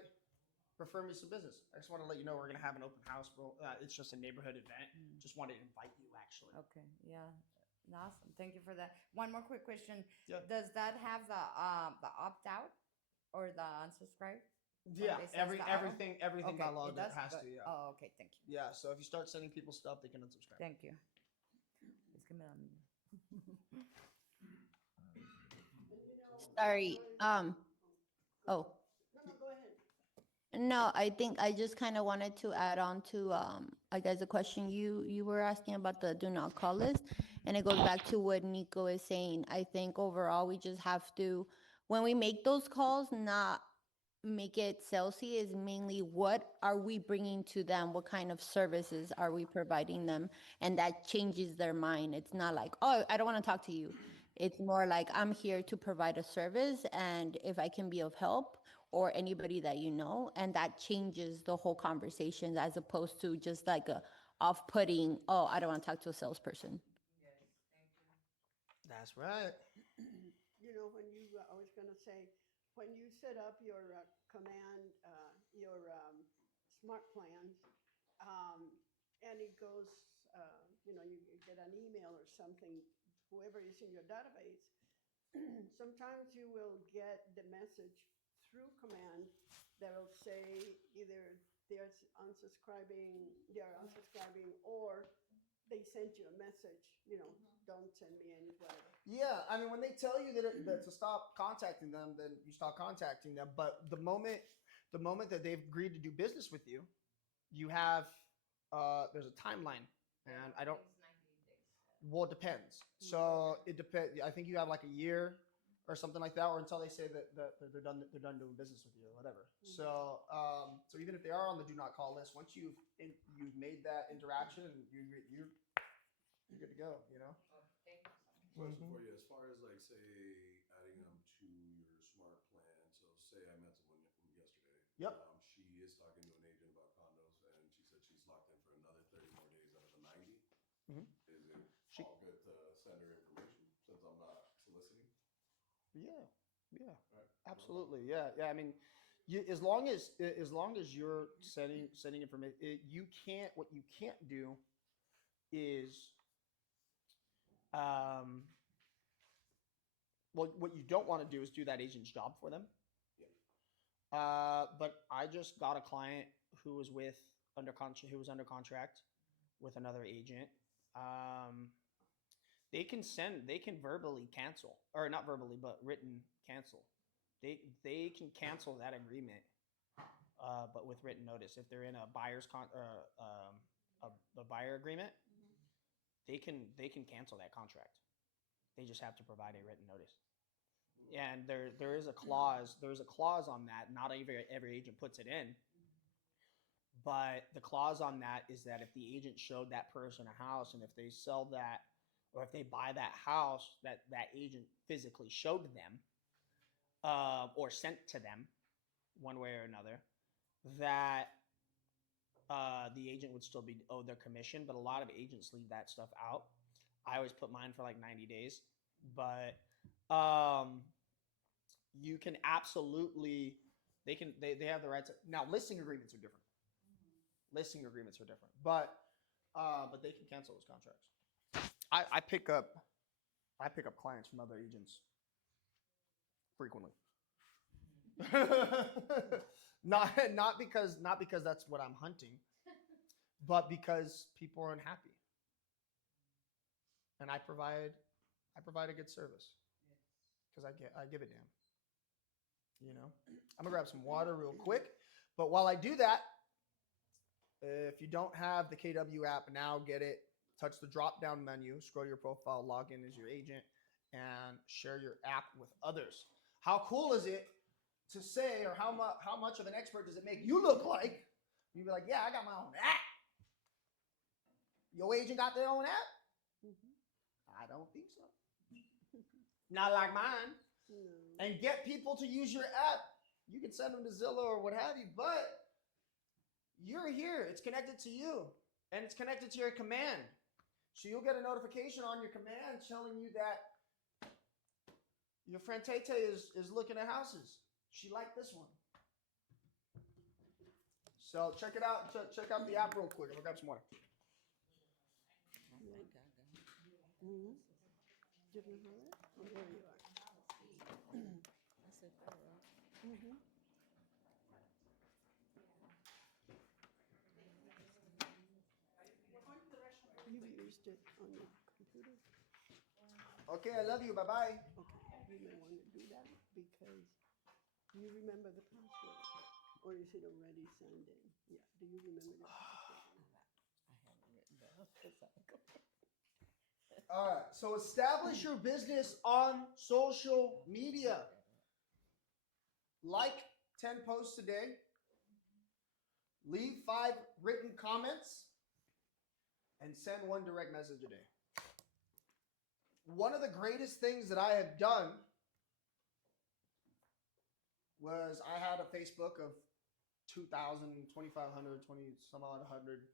refer me some business. I just want to let you know we're gonna have an open house, bro. It's just a neighborhood event. Just wanted to invite you, actually. Okay, yeah, awesome. Thank you for that. One more quick question. Yeah. Does that have the opt out or the unsubscribe? Yeah, they says the auto? everything by law it does? has Good. to. Yeah. Oh, okay, thank you. Yeah. So if you start sending people stuff, they can unsubscribe. Thank you. Es que me da miedo. Sorry. Oh. No, go ahead. No, I think I just kind of wanted to add on to, I guess the question you were asking about the do not call list, and it goes back to what Nico is saying. I think overall we just have to, when we make those calls, not make it salesy. Is mainly what are we bringing to them? What kind of services are we providing them? And that changes their mind. It's not like, oh, I don't want to talk to you. It's more like I'm here to provide a service, and if I can be of help, or anybody that you know, and that changes the whole conversation as opposed to just like a off-putting, oh, I don't want to talk to a salesperson. That's right. When I was going to say, when you set up your command, your smart plans, and it goes, you get an email or something, whoever is in your database, sometimes you will get the message through command that will say either they are unsubscribing, or they sent you a message, don't send me any whatever. Yeah, I mean, when they tell you that to stop contacting them, then you stop contacting them. But the moment that they've agreed to do business with you, you have there's a timeline, and I don't. Well, it depends. So it depends. I think you have like a year or something like that, or until they say that they're done doing business with you or whatever. So even if they are on the do not call list, once you've made that interaction, you're good to go. Question for you, as far as like say adding them to your smart plan. So say I met someone yesterday. Yep. She is talking to an agent about condos, and she said she's locked in for another 30 more days out of the 90. Mhm. Is it all good to send her information since I'm not soliciting? Yeah. Right. Absolutely. Yeah. I mean, as long as you're sending information, what you can't do is, what you don't want to do is do that agent's job for them. Yeah. But I just got a client who was under contract with another agent. They can verbally cancel, or not verbally, but written cancel. They can cancel that agreement, but with written notice. If they're in a a buyer agreement, they can cancel that contract. They just have to provide a written notice. And there is a clause. There's a clause on that. Not every agent puts it in, but the clause on that is that if the agent showed that person a house, and if they sell that, or if they buy that house that agent physically showed them, or sent to them, one way or another, that the agent would still be owed their commission. But a lot of agents leave that stuff out. I always put mine for like 90 days, but you can absolutely, they have the right to. Now listing agreements are different. But they can cancel those contracts. I pick up clients from other agents frequently. not because that's what I'm hunting, but because people are unhappy, and I provide a good service because I give a damn. I'm gonna grab some water real quick, but while I do that, if you don't have the KW app now, get it. Touch the drop down menu, scroll to your profile, log in as your agent, and share your app with others. How cool is it to say, or how much of an expert does it make you look like? You'd be like, yeah, I got my own app. Your agent got their own app? I don't think so. Not like mine. And get people to use your app. You can send them to Zillow or what have you, but you're here. It's connected to you, and it's connected to your command. So you'll get a notification on your command telling you that your friend Tay is looking at houses. She liked this one. So check it out. Check out the app real quick. I'm gonna grab some water. Mm-hmm. Didn't have it? Oh, there you are. I said, all right. Mm-hmm. You've used it on your computer? Okay, I love you. Bye bye. Okay, you may want to do that because you remember the password. Or is it already sent in? Yeah, do you remember the password? I haven't written down. 'Cause All right. So establish your business on social media. Like 10 posts a day. Leave 5 written comments. And send 1 direct message a day. One of the greatest things that I have done was I had a Facebook of 2,000, 2,500, 20 some odd 100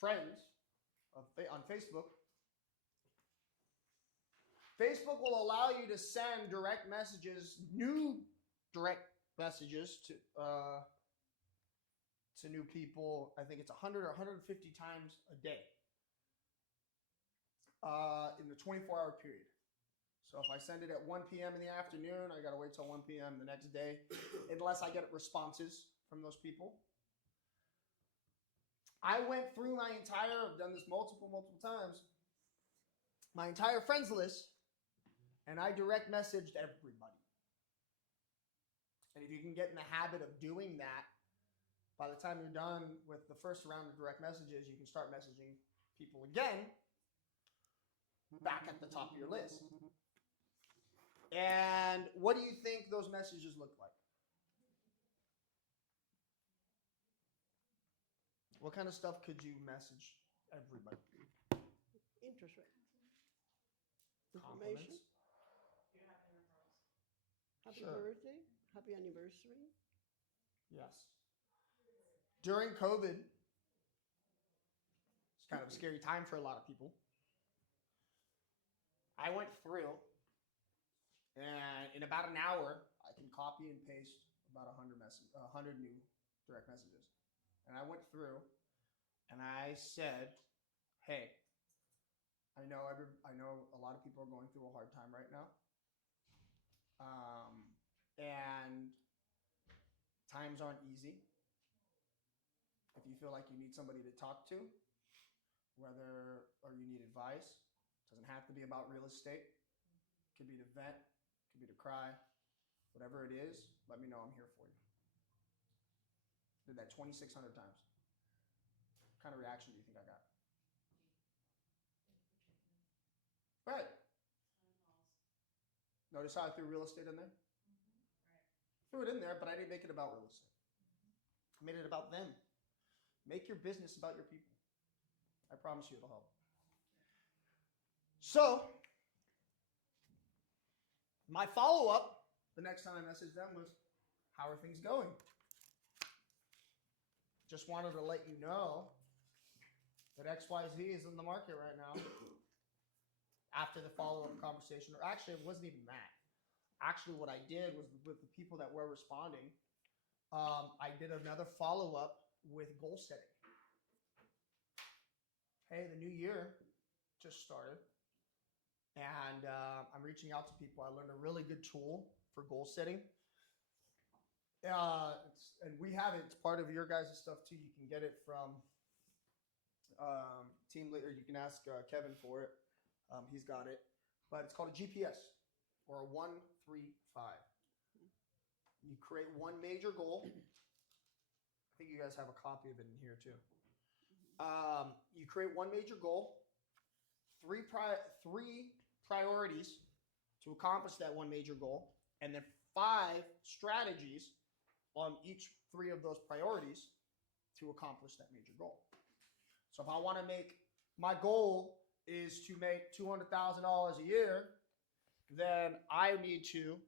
friends on Facebook. Facebook will allow you to send direct messages, new direct messages to new people. I think it's 100 or 150 times a day in the 24-hour period. So if I send it at 1 p.m. in the afternoon, I got to wait till 1 p.m. the next day, unless I get responses from those people. I went through I've done this multiple times, my entire friends list, and I direct messaged everybody. And if you can get in the habit of doing that, by the time you're done with the first round of direct messages, you can start messaging people again back at the top of your list. And what do you think those messages look like? What kind of stuff could you message everybody? Interest rate. Compliments? Information. Happy Sure. birthday. Happy anniversary. Yes. During COVID, it's kind of a scary time for a lot of people. I went through, and in about an hour, I can copy and paste about 100 new direct messages. And I went through, and I said, "Hey, I know a lot of people are going through a hard time right now, and times aren't easy. If you feel like you need somebody to talk to, or you need advice, doesn't have to be about real estate. Could be to vent, could be to cry, whatever it is, let me know, I'm here for you." Did that 2,600 times. What kind of reaction do you think I got? Right. Notice how I threw real estate in there? Threw it in there, but I didn't make it about real estate. I made it about them. Make your business about your people. I promise you it'll help. So, my follow-up, the next time I messaged them, was, how are things going? Just wanted to let you know that XYZ is in the market right now. After the follow-up conversation, or actually it wasn't even that. Actually what I did was, with the people that were responding, I did another follow-up with goal setting. Hey, the new year just started, and I'm reaching out to people. I learned a really good tool for goal setting. And we have it. It's part of your guys' stuff too. You can get it from Team Leader. You can ask Kevin for it. He's got it. But it's called a GPS, or a 1-3-5. You create one major goal. I think you guys have a copy of it in here too. You create one major goal, three priorities to accomplish that one major goal, and then 5 strategies on each 3 of those priorities to accomplish that major goal. So if I want to make, my goal is to make $200,000 a year, then I need to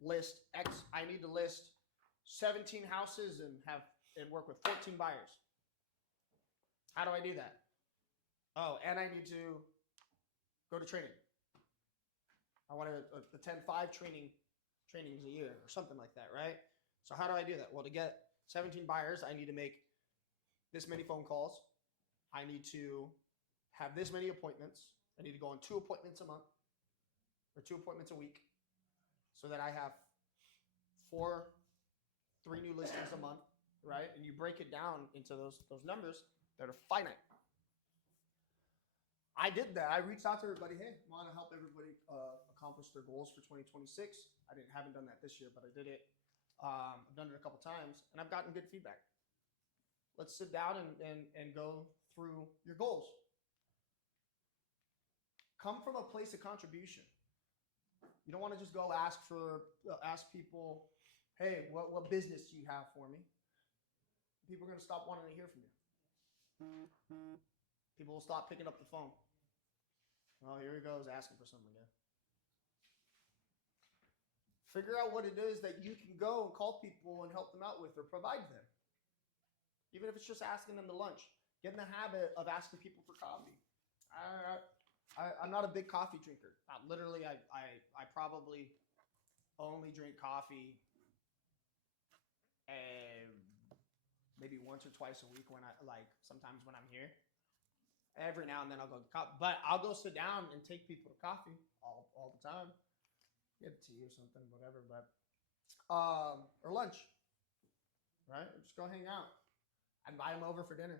list 17 houses and work with 14 buyers. How do I do that? Oh, and I need to go to training. I want to attend 5 training trainings a year or something like that, right? So how do I do that? Well, to get 17 buyers, I need to make this many phone calls. I need to have this many appointments. I need to go on 2 appointments a month or 2 appointments a week so that I have 3 new listings a month, right? And you break it down into those numbers that are finite. I did that. I reached out to everybody. Hey, I want to help everybody accomplish their goals for 2026. I haven't done that this year, but I did it. I've done it a couple times, and I've gotten good feedback. Let's sit down and go through your goals. Come from a place of contribution. You don't want to just go ask people, hey, what business do you have for me? People are going to stop wanting to hear from you. People will stop picking up the phone. Oh, here he goes asking for something again. Figure out what it is that you can go and call people and help them out with or provide them. Even if it's just asking them to lunch. Get in the habit of asking people for coffee. I'm not a big coffee drinker. Literally, I probably only drink coffee maybe once or twice a week when sometimes when I'm here. Every now and then I'll go to coffee, but I'll go sit down and take people to coffee all the time. Get tea or something, whatever, but or lunch, right? Or just go hang out. Invite them over for dinner.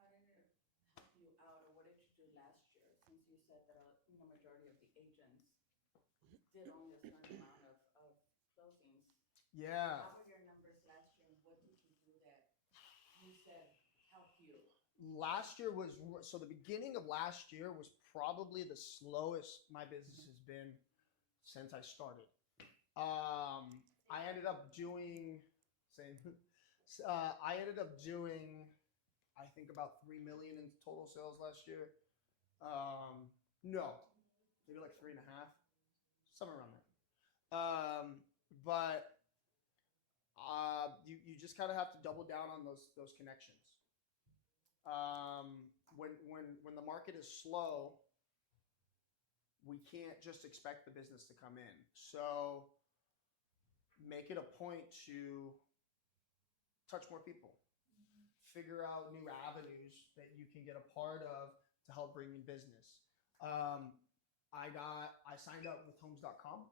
How did it help you out, or what did you do last year? Since you said that majority of the agents did only a certain amount of closings. Yeah. How were your numbers last year, and what did you do that you said helped you? Last year so the beginning of last year was probably the slowest my business has been since I started. I ended up doing I think about 3 million in total sales last year. No, maybe like 3.5, somewhere around there. But you just kind of have to double down on those connections. When the market is slow, we can't just expect the business to come in. So make it a point to touch more people. Figure out new avenues that you can get a part of to help bring in business. I signed up with homes.com.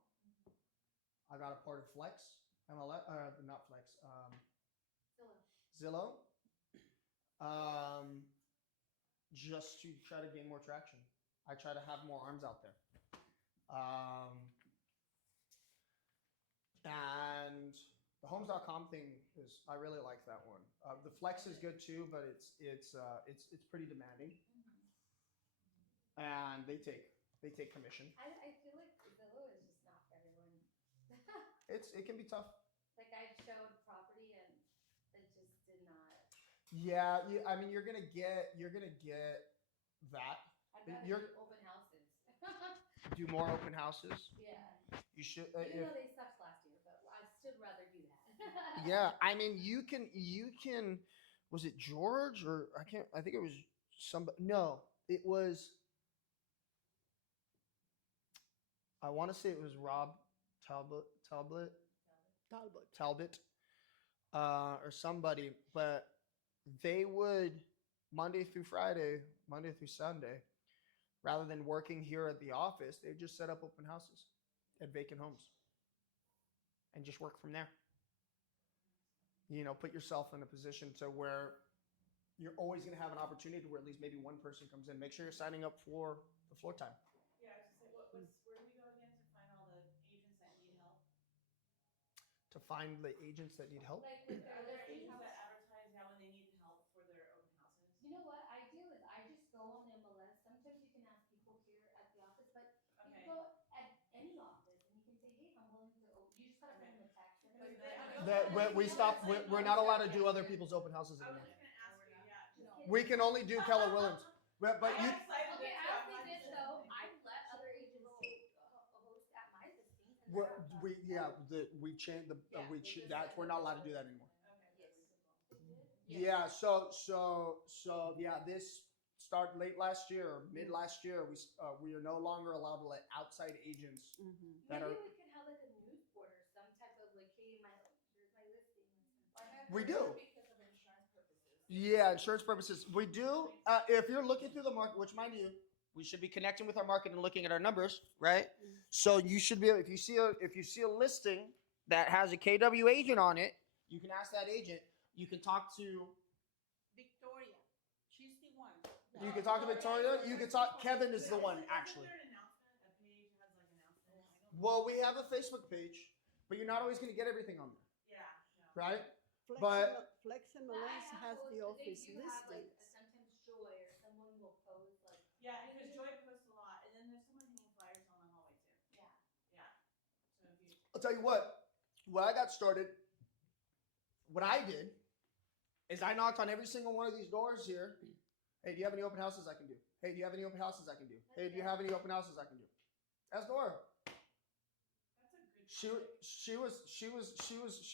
I got a part of Flex, MLS, not Flex, Zillow. Just to try to gain more traction. I try to have more arms out there. And the homes.com thing I really like that one. The Flex is good too, but it's pretty demanding. And they take commission. I feel like Zillow is just not for everyone. It can be tough. Like I showed property and it just did not. Yeah, I mean you're gonna get that. I'd rather do open houses. Do more open houses. Yeah. You should. Even though they sucked last year, but I'd still rather do that. Yeah, I mean you can. Was it George or I can't? I think it was somebody. No, it was. I want to say it was Rob Talbot, or somebody, but they would Monday through Sunday, rather than working here at the office, they just set up open houses at vacant homes and just work from there. Put yourself in a position to where you're always going to have an opportunity where at least maybe one person comes in. Make sure you're signing up for the floor time. Yeah, I was just saying, where do we go again to find all the agents that need help? To find the agents that need help? Like with their Are there listing agents house. that advertise now when they need help for their open houses? You know what I do is I just go on the MLS. Sometimes you can ask people here at the office, but you Okay. can go at any office and you can say, hey, I'm willing to. You just gotta send them a text. We're not allowed to do other people's open houses I was anymore. just gonna ask you, yeah. We can only do Keller Williams. But you. Okay, I'll say this though. I've let other agents take a host at my listings, and they're not done. We changed we're not allowed to do that anymore. Okay. Yes. Yeah. So yeah, this start late last year or mid last year, we are no longer allowed to let outside agents that Maybe are. we could have like a news board or some type of like, hey, here's my listing. We do. Because of insurance purposes. Yeah, insurance purposes. We do. If you're looking through the market, which mind you, we should be connecting with our market and looking at our numbers, right? So you should be able, if you see a listing that has a KW agent on it, you can ask that agent. You can talk to. Victoria, she's the one. You can talk to Victoria. You can talk. Kevin is the one actually. Isn't there an announcement? A page has like announcements. Well, we have a Facebook page, but you're not always going to get everything on there, Yeah. No. right? Flex, But- Flex and But I Melissa have has the posted- office they do have like listings. sometimes Joy or someone will post like Yeah, because Joy posts a lot, and then there's someone hanging flyers on the hallway too. yeah. Yeah. So if you. I'll tell you what. When I got started, what I did is I knocked on every single one of these doors here. Hey, do you have any open houses I can do? Hey, do you have any open houses I can do? Hey, do you have any open houses I can do? That's Dora. That's a good. She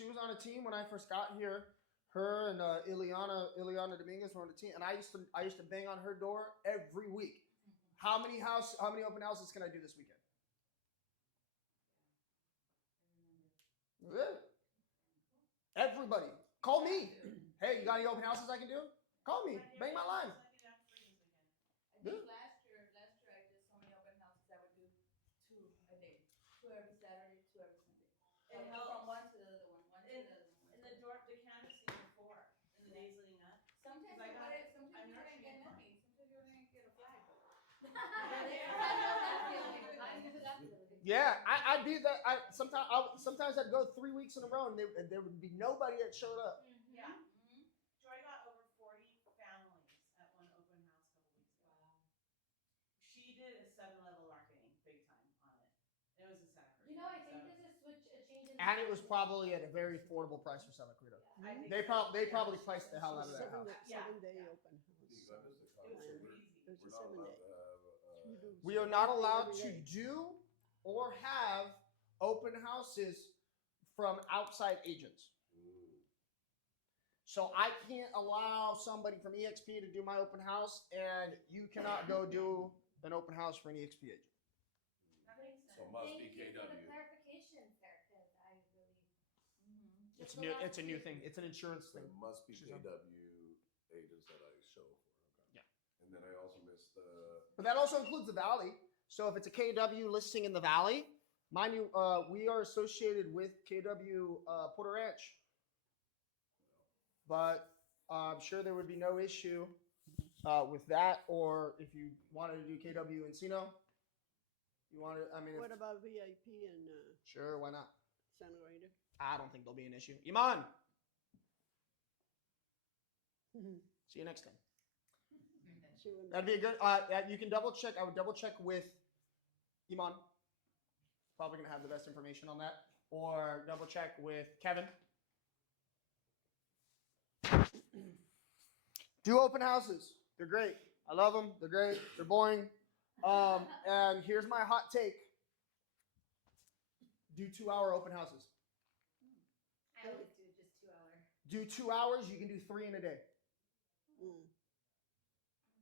was on a team when I first got here. Her and Ileana Dominguez were on the team, and I used to bang on her door every week. How many open houses can I do this weekend? Good. Everybody, call me. Hey, you got any open houses I can do? Call me. Bang my line. I think last year I did so many open houses I would do 2 a day. 2 every Saturday, 2 every Sunday. It So helps. from one to the other one, one to the other one. And the canvassing before, in the days leading up. Sometimes I got- sometimes I'm you're gonna nurturing get it. money. Sometimes you're gonna get a flag. I know that feeling. I know that feeling. Yeah, I'd be that. Sometimes I'd go 3 weeks in a row, and there would be nobody that showed up. Yeah. Mm-hmm. Joy got over 40 families at one open house a couple weeks ago. Wow. She did a 7-level marketing big time on it. It was a Santa Cruz. You know, I think there's a change in. And it was probably at a very affordable price for Santa Cruz. I think They so. probably priced the hell out of that house. Seven-day Yeah. open house. Because I missed the It was concept. crazy. There's We're a not allowed 7-day. to have. We are not allowed to Every day. do or have open houses from outside agents. So I can't allow somebody from EXP to do my open house, and you cannot go do an open house for an EXP agent. That makes sense. So it must Thank be you for the KW. clarifications there, because I really. It's new. It's a new thing. It's an insurance So thing. it must be She's on. KW agents that I show for. Okay. Yeah. And then I also missed But that also includes the Valley. So if it's a KW listing in the Valley, mind you, we are associated with KW Porter Ranch. But I'm sure there would be no issue with that. Or if you wanted to do KW Encino, you wanted. I mean, What about VIP and sure, why not? Santa Rita? I don't think there'll be an issue. Iman, see you next time. She wouldn't- That'd be a good. You can double check. I would double check with Iman. Probably gonna have the best information on that. Or double check with Kevin. Do open houses. They're great. I love them. They're great. They're boring. And here's my hot take. Do 2-hour open houses. I always do just 2 hour. Do 2 hours. You can do 3 in a day.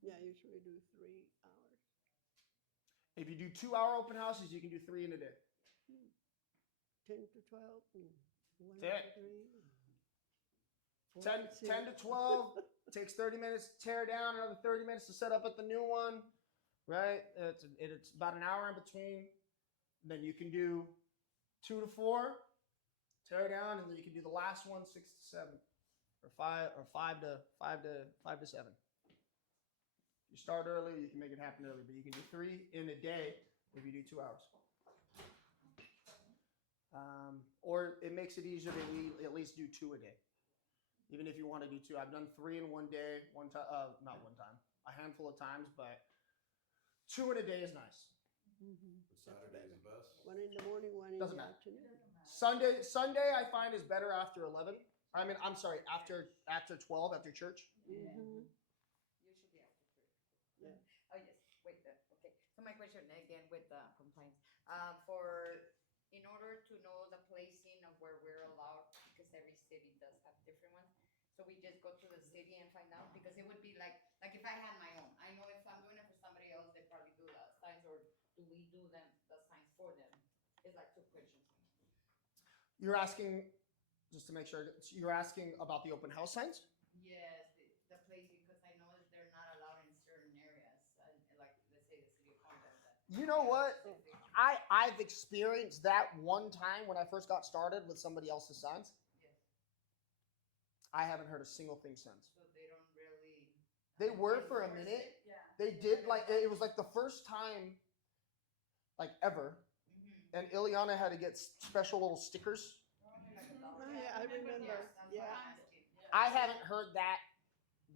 Yeah, I usually do 3 hours. If you do 2-hour open houses, you can do 3 in a day. 10 to 12. 1 That's to 3. 10 to 12 takes 30 minutes to tear down, another 30 minutes to set up at the new one, right? It's about an hour in between. Then you can do 2 to 4, tear down, and then you can do the last one 6 to 7, or 5 to 7. You start early, you can make it happen early, but you can do 3 in a day if you do 2 hours. Or it makes it easier to at least do 2 a day. Even if you want to do 2, I've done 3 in one day, not one time, a handful of times, but 2 in a day is nice. But Saturday is the best. 1 in the morning, 1 in Doesn't the matter. afternoon. Sunday I find is better after 11. I'm sorry, after 12, after church. Mm-hmm. Usually after church. Yeah. Oh yes, wait. Okay. So my question again with the complaints. In order to know the placing of where we're allowed, because every city does have different ones. So we just go to the city and find out, because it would be like if I had my own, I know if You're asking, just to make sure, you're asking about the open house signs? Yes, the place, because I know that they're not allowed in certain areas, like, let's say the city of Palmdale. You know what? I've experienced that one time when I first got started with somebody else's signs. Yes, I haven't heard a single thing since. so they don't really. They were for a enforce minute. it. Yeah. They did like it was like the first time, like ever, Mhm. and Ileana had to get special little stickers. Only like a Oh, dollar. yeah, I remember. Yes, that's what Yeah. I'm asking. I haven't heard that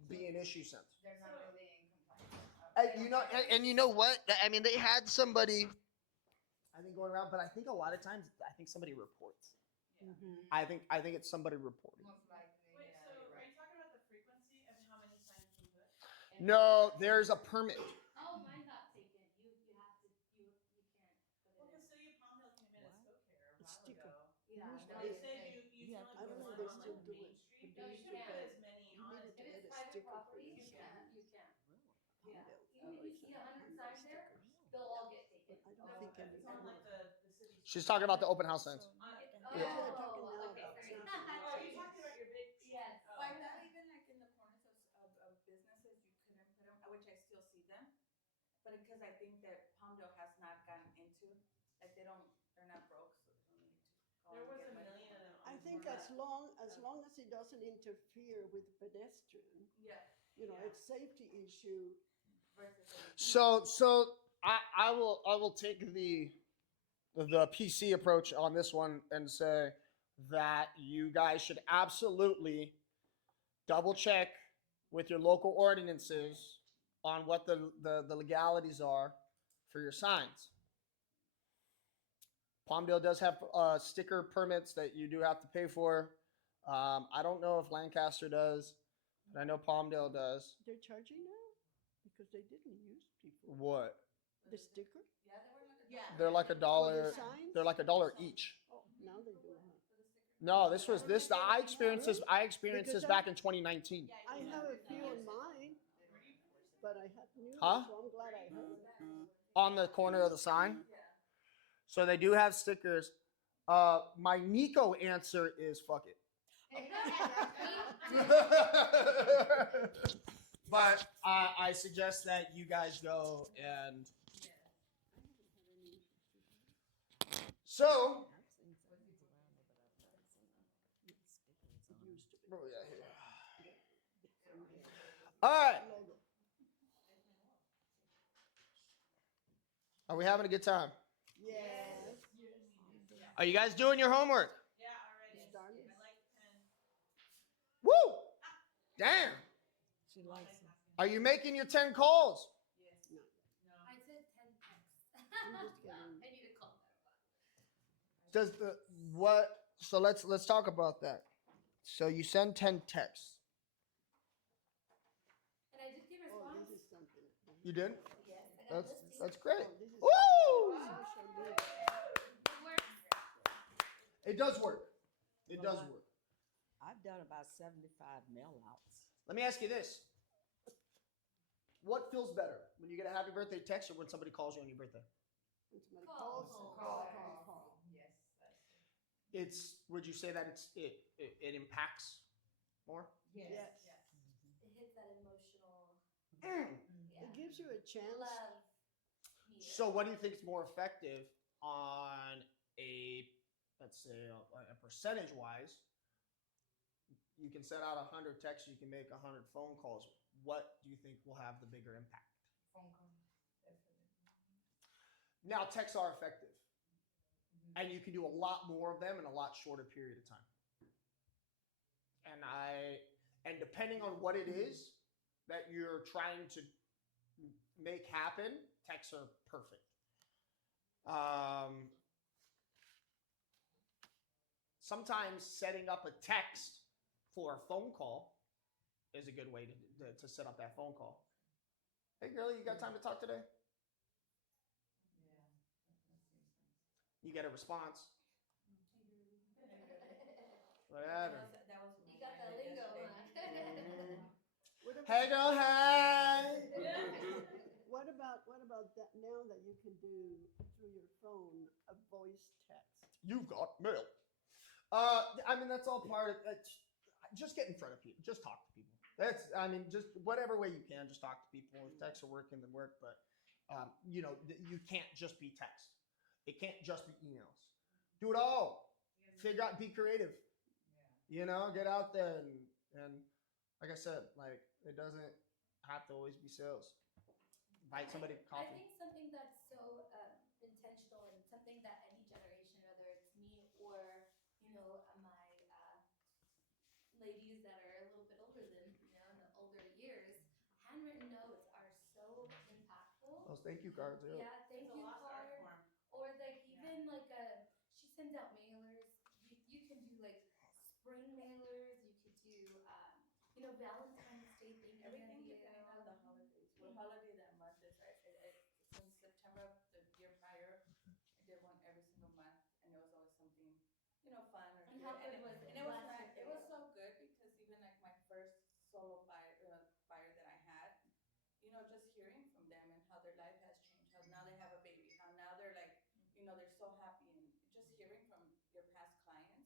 be an issue since. They're not really in compliance. You know, and you know what? I mean, they had somebody, I think, going around, but I think a lot of times, I think somebody reports. Mhm. I think it's somebody reporting. Most likely, Wait, yeah, so you're are right. you talking about the frequency of how many signs you put? No, there's a permit. Oh, mine got taken. You have to, you can't put Well, it the in. city of Palmdale came in and spoke here a It's while sticker. ago. Yeah. Used to And they be. said you You have can to only I don't put know one if they on still like do Main it, Street, but but they you used can to put pay. as many You on needed as to If get it's a private sticker for property, your you sign. can't, you can't. Really? Yeah. Palmdale Even if you always see had 100 Palmdale signs there, stickers. they'll all get taken. But I don't No, think it's on anymore. like the city's. She's talking about the open house signs. So, On- Oh, Yes, they're talking now okay, about sorry. not the Oh, you signs. talking about your big? Yes. Oh. But I thought even like in the corners of businesses, you couldn't put them, which I still see them. But because I think that Palmdale has not gotten into, like they're not broke, so they don't need to go There and was get a money million from of it. them. I think as long as it doesn't interfere with pedestrian, Yeah, you know, Yeah. it's safety issue. versus. So I will take the PC approach on this one and say that you guys should absolutely double check with your local ordinances on what the legalities are for your signs. Palmdale does have sticker permits that you do have to pay for. I don't know if Lancaster does, but I know Palmdale does. They're charging now because they didn't use before. What? The sticker Yeah, they were like a Yeah. They're like a for the dollar. signs. They're like $1 each. Oh, now they do. Huh? No, this was this. I experienced this. I experienced Because this back in 2019. I have a few on mine, but I had new, Huh? so I'm glad I heard. On the corner of the sign. Yeah. So they do have stickers. My Nikko answer is fuck it. But I suggest that you guys go and. So. I've seen some things around there, but I've never seen stickers on them. Oh, yeah, here. All right. Logo. Are we having a good time? Yes. Are you guys doing your homework? Yeah, already. Darn. I like the pen. Woo! Damn. She likes them. Are you making your 10 calls? Yes. No. No. I said 10 texts. I'm just kidding. I need to calm that. Does the what? So let's talk about that. So you send 10 texts. And I did get a Oh, response. this is something. You did? Yes, I got That's great. Oh, this is Woo! social media. It works. It does work. It does work. I've done about 75 mail outs. Let me ask you this. What feels better? When you get a happy birthday text or when somebody calls you on your birthday? When somebody Call. calls. Yes, that's It's would you say that it impacts more? Yes. It hits that emotional, It gives you a chance. love meter. So what do you think is more effective on a, let's say, a percentage wise? You can send out 100 texts, you can make 100 phone calls. What do you think will have the bigger impact? phone call, definitely. Now, texts are effective, and you can do a lot more of them in a lot shorter period of time. And depending on what it is that you're trying to make happen, texts are perfect. Sometimes setting up a text for a phone call is a good way to set up that phone call. Hey, girlie, you got time to talk today? Yeah, that seems sense. You get a response. Whatever. You got the lingo, huh? What about, Hey, girl, hey. what about that now that you can do through your phone a voice text? You've got mail. I mean, that's all part of it. Just get in front of people. Just talk to people. I mean, just whatever way you can, just talk to people. If texts are working, then work. But, you know, you can't just be text. It can't just be emails. Do it all. Figure out, be creative. You know, get out there and like I said, like it doesn't have to always be sales. Invite somebody to I coffee. think something that's so intentional and something that any generation, whether it's me or my ladies that are a little bit older than in the older years, handwritten notes are so impactful. Those thank you cards. Yeah. Yeah, thank It's a you lost art card, form. or like even like she sends out mailers. You can do like spring mailers. You could do Valentine's Day. Thank you, Everything Nadia. depending on the holidays. What holiday that month is. Since September of the year prior, I did one every single month, and it was always something, fun or And good. how good was it? And it was last year not. for It was you? so good because even like my first solo buyer that I had, just hearing from them and how their life has changed, how now they have a baby, how now they're like, they're so happy, and just hearing from your past clients,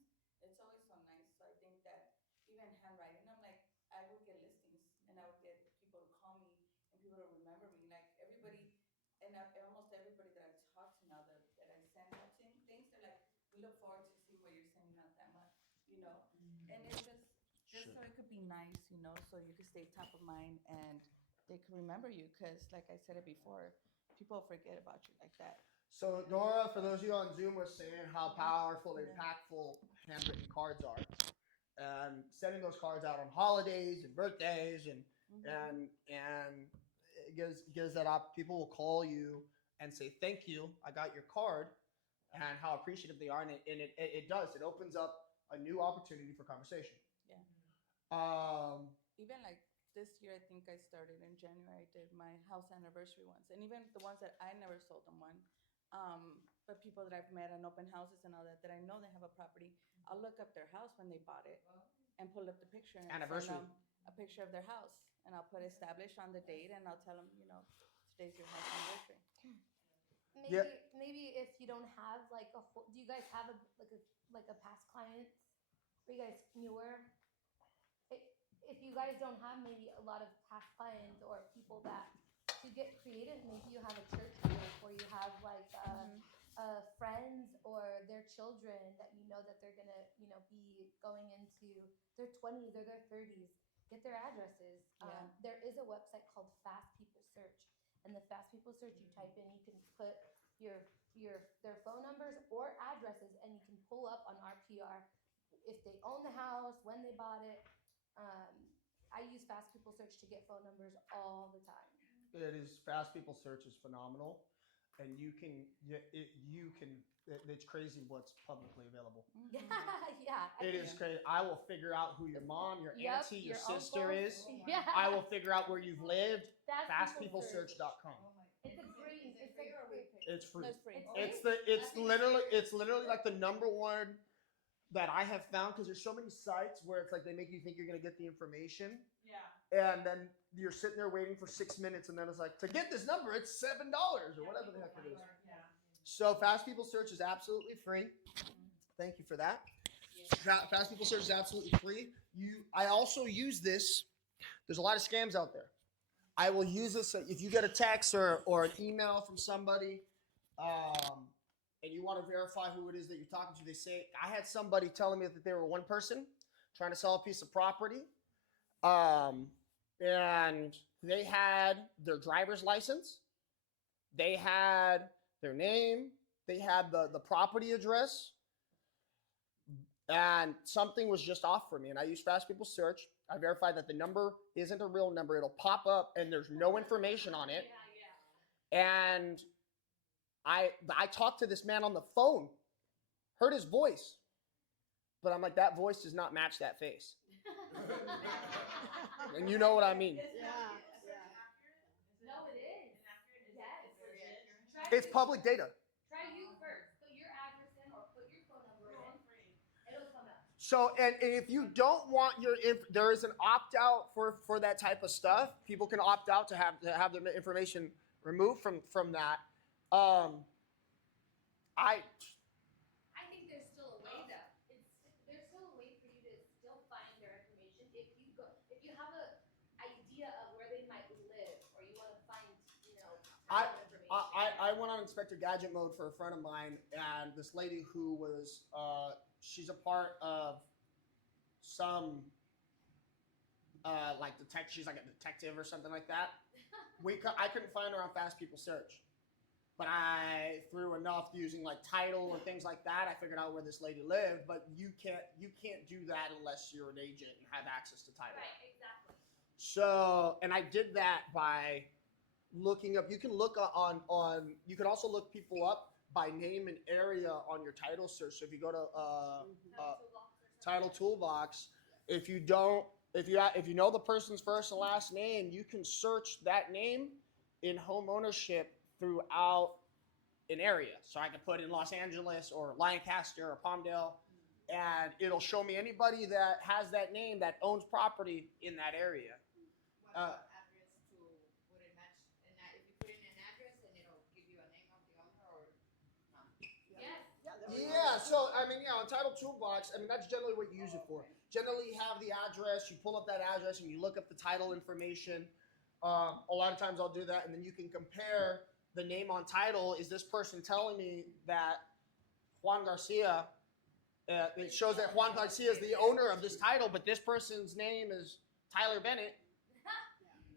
it's always so nice. So I think that even handwriting, I'm like, I would get listings and I would get people to call me and people to remember me. Like everybody, and almost everybody that I've talked to now that I send out things, they're like, we look forward to see what you're sending out that month, and it's just so it could be nice, so you could stay top of mind and they can remember you because, like I said it before, people forget about you like that. So Nora, for those of you on Zoom, was saying how powerful, impactful handwritten cards are, and sending those cards out on holidays and birthdays, and it gives that up. People will call you and say thank you, I got your card, and how appreciative they are, and it does. It opens up a new opportunity for conversation. Yeah. Even like this year, I think I started in January. I did my house anniversary ones, and even the ones that I never sold them one. But people that I've met in open houses and all that I know they have a property, I'll look up their house when they bought it, and pull up the picture and Anniversary. send them a picture of their house, and I'll put established on the date, and I'll tell them, today's your house anniversary. Maybe if you don't have like a whole, do you guys have like a past clients? Are you guys newer? If you guys don't have maybe a lot of past clients or people that to get creative, maybe you have a church group or you have like friends or their children that that they're gonna be going into their 20s or their 30s. Get their addresses. Yeah. There is a website called Fast People Search, and the Fast People Search, you type in, you can put their phone numbers or addresses, and you can pull up on RPR if they own the house, when they bought it. I use Fast People Search to get phone numbers all the time. It is Fast People Search is phenomenal, and it's crazy what's publicly available. Yeah, yeah. It is crazy. I will figure out who your mom, your auntie, your sister uncle. is. Yeah. I will figure out where you've lived. FastPeopleSearch.com. It's free. Is it free or we pay? It's free. No, it's free. It's literally like the number one that I have found, because there's so many sites where it's like they make you think you're gonna get the information, Yeah. and then you're sitting there waiting for 6 minutes, and then it's like, to get this number, it's $7 or whatever the heck it is. Yeah. So Fast People Search is absolutely free. Thank you for that. Fast People Search is absolutely free. I also use this. There's a lot of scams out there. I will use this if you get a text or an email from somebody, and you want to verify who it is that you're talking to. They say, I had somebody telling me that they were one person trying to sell a piece of property, and they had their driver's license, they had their name, they had the property address, and something was just off for me. And I use Fast People Search. I verify that the number isn't a real number. It'll pop up and there's no information on it. And I talked to this man on the phone, heard his voice, but I'm like, that voice does not match that face. And you know what I mean. No, it is. Yes. It's public data. Try you first. Put your address in or put your phone number in. It'll come out. So, and if you don't want there is an opt-out for that type of stuff. People can opt out to have their information removed from that. I think there's still a way though. I, type of information. I went on Inspector Gadget mode for a friend of mine, and this lady who was, she's a part of some, like she's like a detective or something like that. I couldn't find her on Fast People Search, but I through enough using like title or things like that, I figured out where this lady lived. But you can't do that unless you're an agent and have access to title. Right, exactly. So, and I did that by looking up. You can look you can also look people up by name and area on your title search. So if you go to title toolbox, if you know the person's first and last name, you can search that name in home ownership throughout an area. So I can put in Los Angeles or Lancaster or Palmdale, and it'll show me anybody that has that name that owns property in that area. Address to would it match? And if you put in an address, and it'll give you a name of the owner, or not? Yes. Yeah, so I mean, on Title Toolbox, I mean that's generally what you use it for. Generally, you have the address, you pull up that address, and you look up the title information. A lot of times I'll do that, and then you can compare the name on title. Is this person telling me that Juan Garcia? It shows that Juan Garcia is the owner of this title, but this person's name is Tyler Bennett.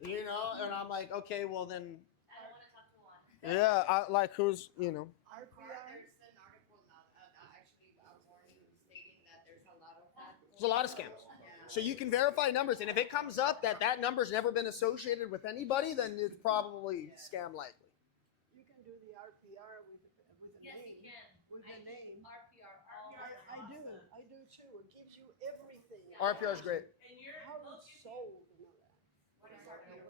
And I'm like, okay, well then. I don't want to talk to one. Like who's, There's an article now, actually a warning stating that there's a lot of that. There's a lot of scams. So you can verify numbers, and if it comes up that number's never been associated with anybody, then it's probably scam likely. You can do the RPR with a Yes, name. you can. With the name. RPR. I do too. It gives you everything. RPR is great. And you're, How they'll it's give you- sold and all that. What is RPR?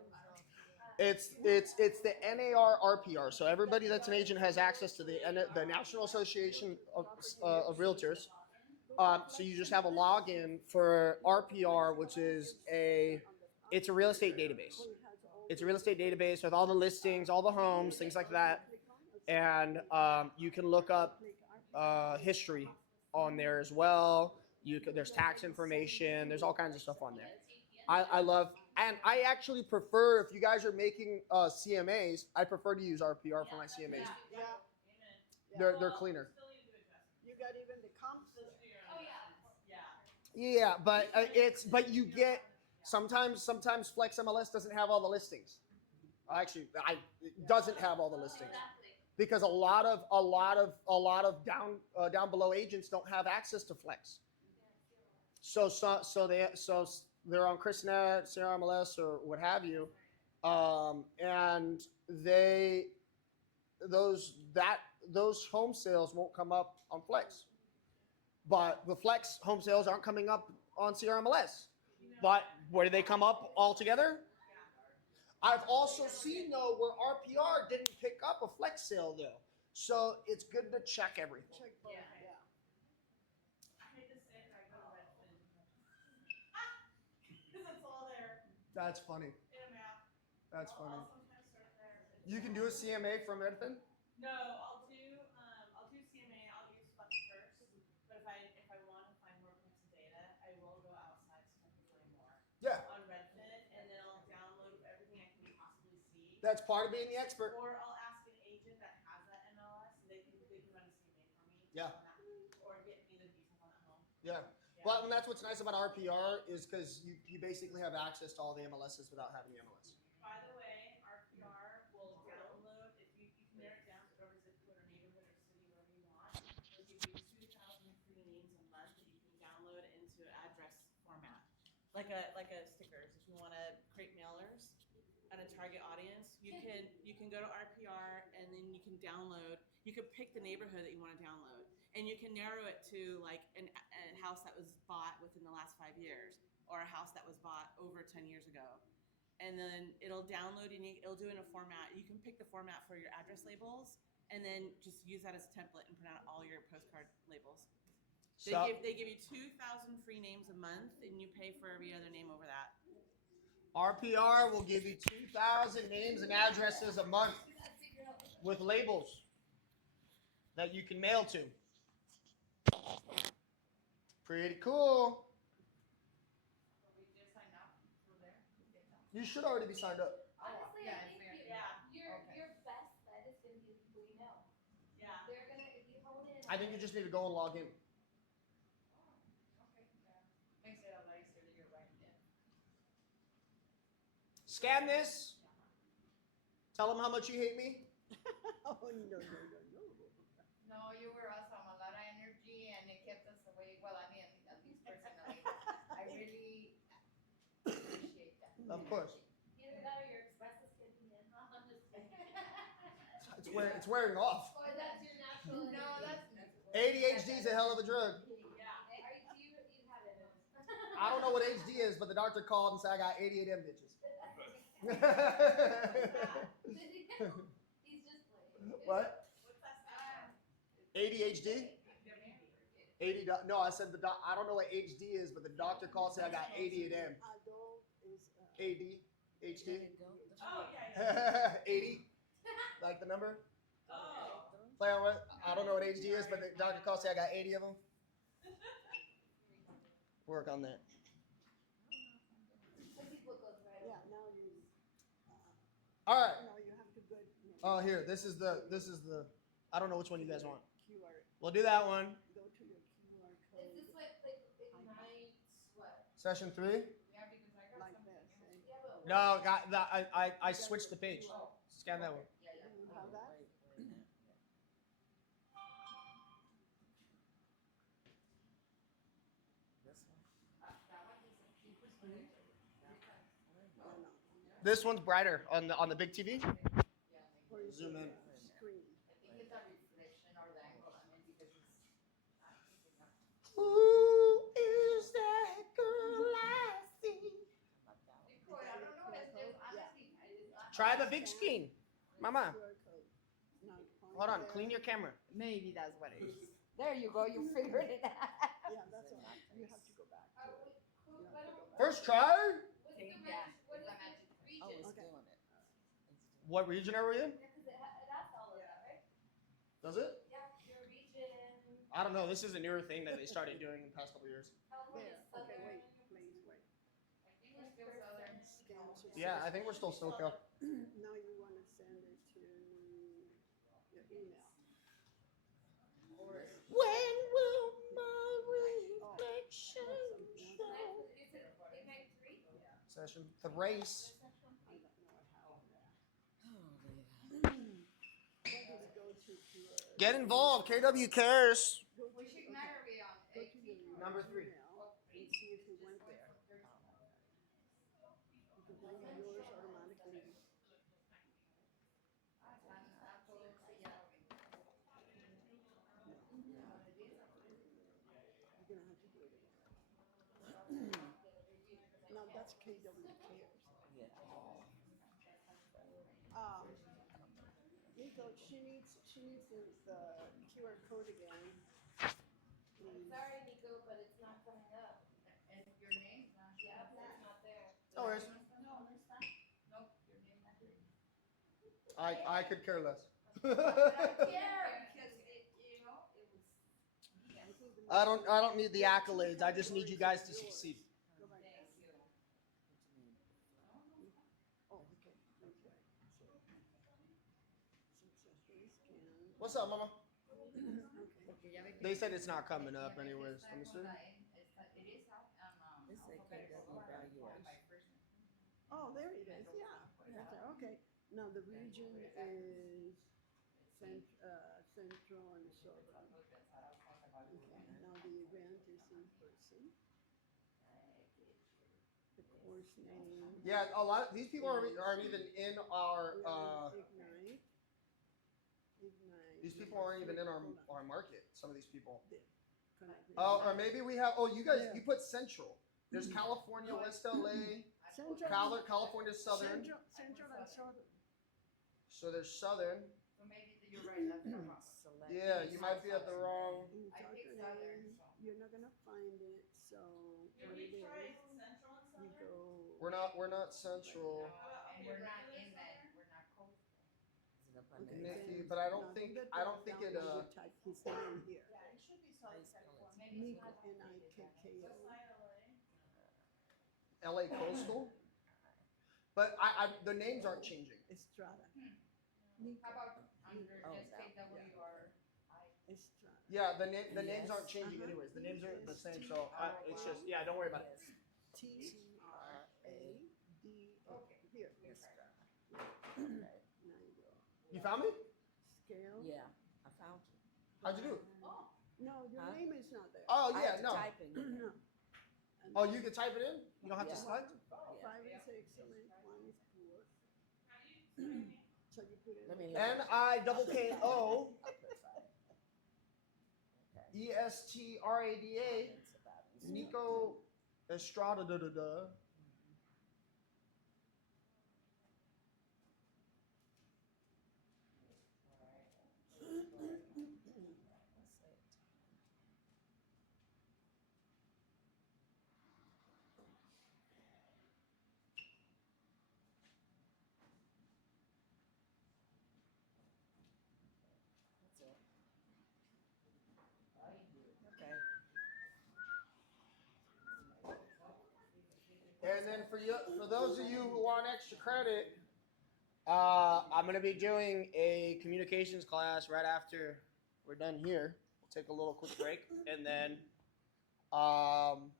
It's the NAR RPR. So everybody that's an agent has access to the National Association of Realtors. So you just have a login for RPR, which is it's a real estate database. It's a real estate database with all the listings, all the homes, things like that, and you can look up history on there as well. There's tax information. There's all kinds of stuff on there. I love, and I actually prefer, if you guys are making CMAs, I prefer to use RPR for my CMAs. Yeah, They're cleaner. Still need to do adjustments. you got even the comps. Still do your Oh, own yeah. adjustments. Yeah. Yeah, but you get sometimes Flex MLS doesn't have all the listings. Actually, it doesn't have all the listings Exactly. because a lot of down below agents don't have access to Flex. So they're on ChrisNet, CRMLS, or what have you, and those home sales won't come up on Flex. But the Flex home sales aren't coming up on CRMLS. But where do they come up all together? I've also seen though where RPR didn't pick up a Flex sale though, so it's good to check everything. Check both, Yeah. yeah. I hate to say it, I go to Redfin. Because it's all there That's funny. in a map. That's funny. I'll sometimes start there. You can do a CMA from Redfin? No, I'll do CMA. I'll use Flex first. But if I want to find more points of data, I will go outside so I can find more Yeah. on Redfin, and then I'll download everything I can possibly see. That's part of being the expert. Or I'll ask an agent that has that MLS, so they can run a CMA for me. Yeah. on that, or get me the details on that home. Yeah. Well, and that's what's nice about RPR is because you basically have access to all the MLSs without having the MLS. By the way, RPR will download, if you can narrow it down to whatever zip code or neighborhood or city, wherever you want. It'll give you 2,000 free names a month that you can download into address format. Like a stickers. If you want to create mailers on a target audience, you can go to RPR and then you can download. You can pick the neighborhood that you want to download, and you can narrow it to like a house that was bought within the last 5 years, or a house that was bought over 10 years ago. And then it'll download and it'll do it in a format. You can pick the format for your address labels, and then just use that as a template and print out all your postcard labels. They give you 2,000 free names a month, and you pay for every other name over that. RPR will give you 2,000 names and addresses a month with labels that you can mail to. Pretty cool. We just signed up through there. You should already be signed up. Honestly, I think Yeah. your best I think you just need to go and log in. Okay, yeah. Makes it a lot easier. You're right. Yeah. Scan this. Tell them how much you hate me. Oh, no. No, you were awesome. A lot of energy, and it kept us awake. Well, I mean, at least personally, I really appreciate that. Of course. Either that or your express is kicking in, huh? I'm just kidding. It's wearing off. Or that's your natural energy. No, that's natural. ADHD is a hell of a drug. Yeah. You have it. I don't know what HD is, but the doctor called and said I got 88 M bitches. He's just playing. What? What's that stand ADHD? 80. No, I said I don't know what HD is, but the doctor called and said I got 88 M. Adult is ADHD. for? Oh, yeah. 80, like the number. Oh. Play on what? I don't know what HD is, but the doctor called and said I got 80 of them. Work on that. yeah, now you, All right. no, you have to go. Oh, here. This is the. I don't know which one you guys want. QR, We'll do that one. go to your QR Is code this like ignites what? Session 3. Yeah, because I got like something this. else. Eh? Yeah, but No, got that. I switched the page. Scan that one. Yeah, yeah. You have that? This one? That one is a keep disconnected. No, no. This one's brighter on the big TV. Yeah, Where is Zoom the in. screen? I think it's a reflection or the angle. I mean, because it's. Who is that girl I see? Nikko, I don't know. It's just honestly, I did not. Try the big screen, Mama. QR code. No, Hold on, there. clean your camera. Maybe that's what it is. There you go. You figured it out. Yeah, that's all. You have to go back to it. First try. What's Okay, the yeah. what is It's a the magic. Oh, region? it's Okay. doing it. What region are we in? Yeah, because it has all of that, right? Does it? Yeah, your region, I don't know. This is a newer thing that they started doing in the past couple of years. California, There, okay, Southern. wait, please, wait. I think we're still southern. Scan to Yeah, I think we're still SoCal. Now you want to send it to your email. When will my Oh, reflection that's something else. Is it Ignite 3? Session thrace. I don't know what happened there. Oh, yeah. What did it go to? Get involved. KW cares. Go to, We should okay, matter be on go to your Number 3. email and see if you went there. Because maybe yours automatically. You're gonna have to do it again. Now that's KW cares. Yeah. Nikko, she needs the QR code again. Please. Sorry, Nico, but it's not coming up. And your name's not. Yeah, it's not there. No worries. No, there's not. Nope, your name's not here. I could care less. Yeah, because it, you know, it was. I think the I don't need the accolades. I just need you guys to succeed. Go back there. Thank you. Oh, okay. Okay. Successfully scanned. What's up, Mama? Okay. They said it's not coming up anyways. Let me see. It is out on, It's a KW valuation. Oh, there it is. Yeah. That's it. Okay. Now the region is central and southern. Okay. Now the event is in person. The course name. Yeah, a lot of these people aren't even in our. Ignite. These people aren't even in our market. Some of these people. Connect. Oh, or maybe we have. Oh, you guys, Yeah. you put Central. There's California, West LA, Central. California, Southern. Central and southern. So there's Southern. So maybe you're right, that's the wrong. Select. Yeah, you might be at the wrong. You I type picked it Southern, in, so. you're not gonna find it, so Can what it we try is, central and you southern? go. We're not Central, And we're not in that, we're not coastal. Is it up on Okay, there? Nikki, then but I don't now think you get I don't drop think down it. and you type his name here. Yeah, it should be Southern Nice California. Maybe it's Nikko, not. Nikko. West side LA. LA Coastal. But the names aren't changing. Estrada. Hmm. Nikko, How about under Oh, just that- KWRI? Estrada. Yeah, the names Yes. aren't changing anyways. The names are the same, so it's just don't worry about it. T-R-A-D-A. Here. Estrada. Now you go. You found me? Scale. Yeah, I found you. How'd you do it? No, your Huh? name is not there. Oh I yeah, had to no. type in your name. No. Oh, you can type it in. You don't have to Yeah. select. Yeah. 5 is excellent. 1 is poor. So you put it. Let me look. Nikko I'll put 5. Okay. Estrada. That's about it. Nikko Estrada. Da, da, da. That's it. That's it. Okay. And then for those of you who want extra credit, I'm gonna be doing a communications class right after we're done here. We'll take a little quick break, and then I'm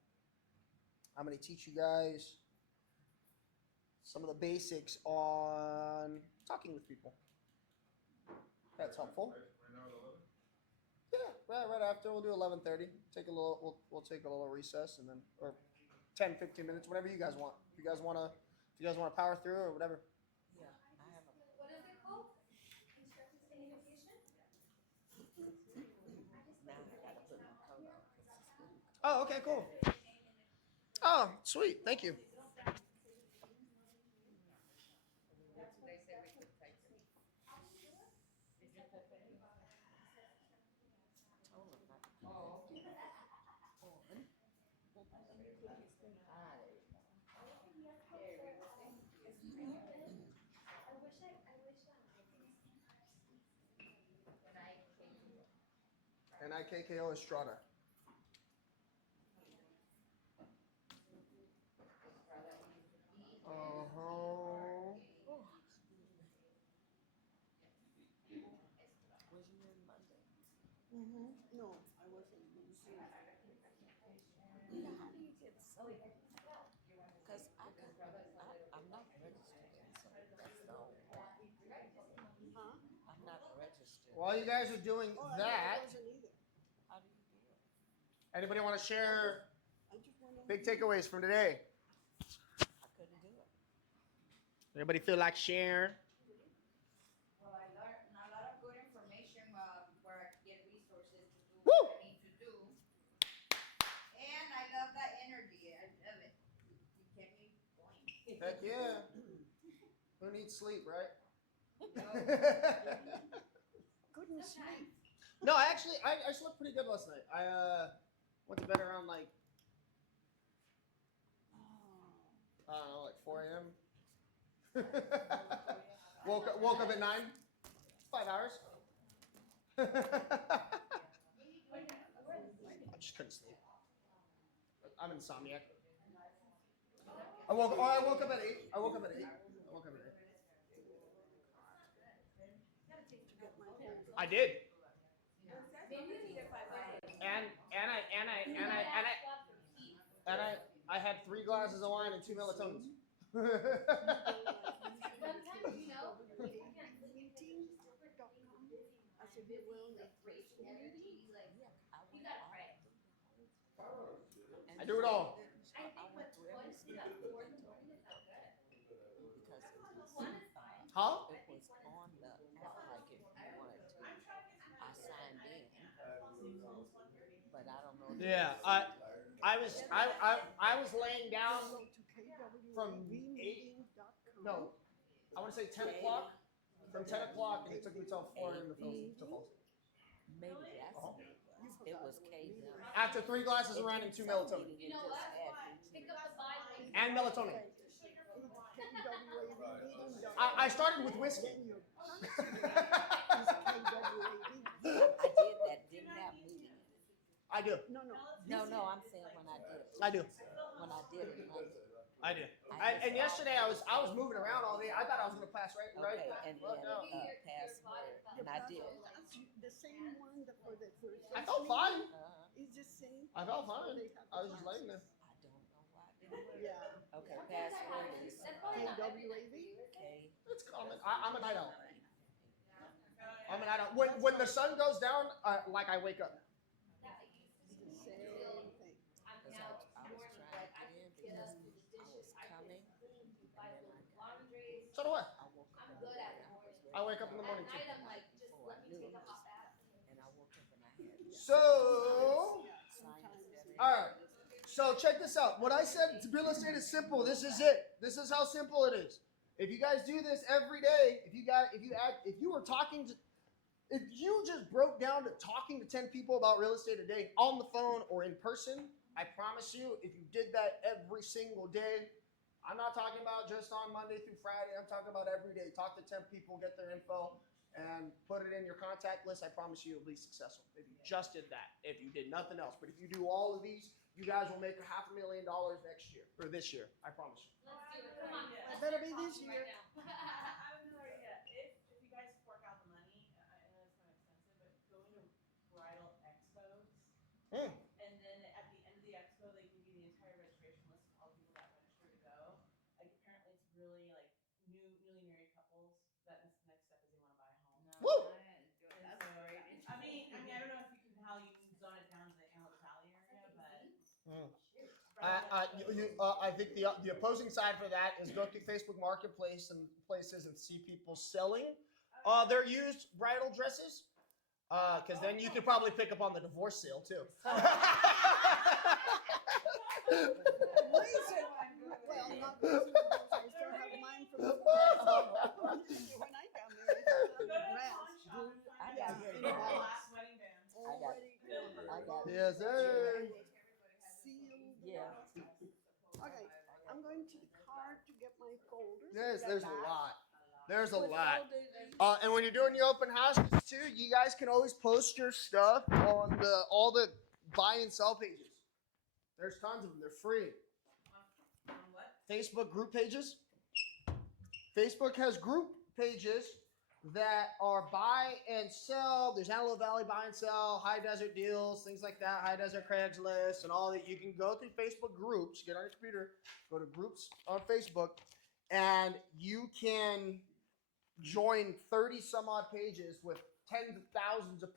gonna teach you guys some of the basics on talking with people. That's helpful. Yeah, right after we'll do 11:30. Take a little. We'll take a little recess, and then or 10, 15 minutes, whatever you guys want. If you guys wanna power through or whatever. Yeah, I have a. What is it called? Constructive communication? Now I gotta put my coat on because it's getting cold. Oh, okay, cool. Oh, sweet. Thank you. They said we could type it. Did you type it? Hold on, Oh, okay. on. Ah, there you go. Nikko Estrada. Oh, excuse me. Was you in Monday? No, I wasn't. Yeah, how do you get so? Because I'm not registered, and so that's the whole point. Huh? I'm not registered. While you guys are doing Oh, I that, wasn't either. How do you do it? anybody want to share I just went over. big takeaways from today? I couldn't do it. Anybody feel like sharing? Well, I learned a lot of good information where I could get resources to do Woo! what I need to do. And I love that energy. I love it. You kept me going. Heck yeah. Who needs sleep, right? Couldn't sleep. No, I slept pretty good last night. I went to bed around like I don't know, like 4 a.m. woke up at 9. 5 hours. I just couldn't sleep. I'm insomniac. I woke up at 8. I woke up at 8. I did. And I had 3 glasses of wine and 2 melatonins. Sometimes, you know, Meeting.com. I said, you will need first meeting. Yeah, I you went gotta all pray. through the whole thing. I do it all. So I went through every step that they told me. Because it was, Huh? it was on the app, like if you wanted to. I signed in, but I don't know. If Yeah, I was laying down Go to from kwmeeting.com. no, I want to say 10 o'clock. From 10 o'clock, and it took me till 4 a.m. to fall asleep. Maybe that's what it was. It was KW. After 3 glasses of wine and 2 melatonin. It just had me Pick up the Bible. And melatonin. kwmeeting.com. I started with whiskey. Then your is I KWAD. did that, didn't have meeting. I do. No. No, I'm saying when I did it. I do. When I did it Monday. I do. And yesterday I was moving around all day. I thought I was gonna pass right. Okay, and then password, and I did. the same one that for the first. I felt fine. It's the same. I felt place where fine. they have the I was just laying classes. there. I don't know why it didn't work. Yeah. Okay, What time does that password happen? is That's probably not every night KWAV? for you, is it? It's common. I'm a night owl. Oh, I'm a night owl. When the sun goes down, like I wake up. That used to It's the be same until thing. I'm Because now I was more than trying like to I get in can get because up, do the I dishes, was I can coming, clean, do and 5 then loads of laundries. So do I. woke up I'm in the good at morning. it, I was ready I wake up to in the go. morning At too. night I'm like, just Before I let me knew take it, a hot bath. and I woke up and I had So, sinus headache. all right. So check this out. What I said to real estate is simple. This is it. This is how simple it is. If you guys do this every day, if you were talking to, if you just broke down to talking to 10 people about real estate a day on the phone or in person, I promise you, if you did that every single day, I'm not talking about just on Monday through Friday. I'm talking about every day. Talk to 10 people, get their info, and put it in your contact list. I promise you, you'll be successful if you just did that. If you did nothing else, but if you do all of these, you guys will make $500,000 next year or this year. I promise you. Let's do it. Come on. It Let's better start be this talking year. right now. I have another idea. If you guys fork out the money, I know it's kind of expensive, but going to bridal expos, Mm. and then at the end of the expo, they give you the entire registration list of all the people that register to go. Like apparently, it's really like newly married couples. That next step is they want to buy a home. Woo! And so, I mean, I don't know if you can how you can zone it down to the Antelope Valley area, but. Mm. bridal I think the opposing side for that is go through Facebook Marketplace and places and see people selling their used bridal dresses. Because then you could probably pick up on the divorce sale too. Well, not this one, I still have mine from before. When I got married, I Go to had a a dress. pawn shop and I find got out it. if they have last wedding bands. Already I got it. Yes, sir. sealed. Yeah. Okay, I'm going to the car to get my folders. There's a lot. There's a With lot. all the- And when you're doing your open houses too, you guys can always post your stuff on all the buy and sell pages. There's tons of them. They're free. On what? Facebook group pages. Facebook has group pages that are buy and sell. There's Antelope Valley buy and sell, high desert deals, things like that, high desert Craigslist, and all that. You can go through Facebook groups, get on your computer, go to groups on Facebook, and you can join 30 some odd pages with tens of thousands of people.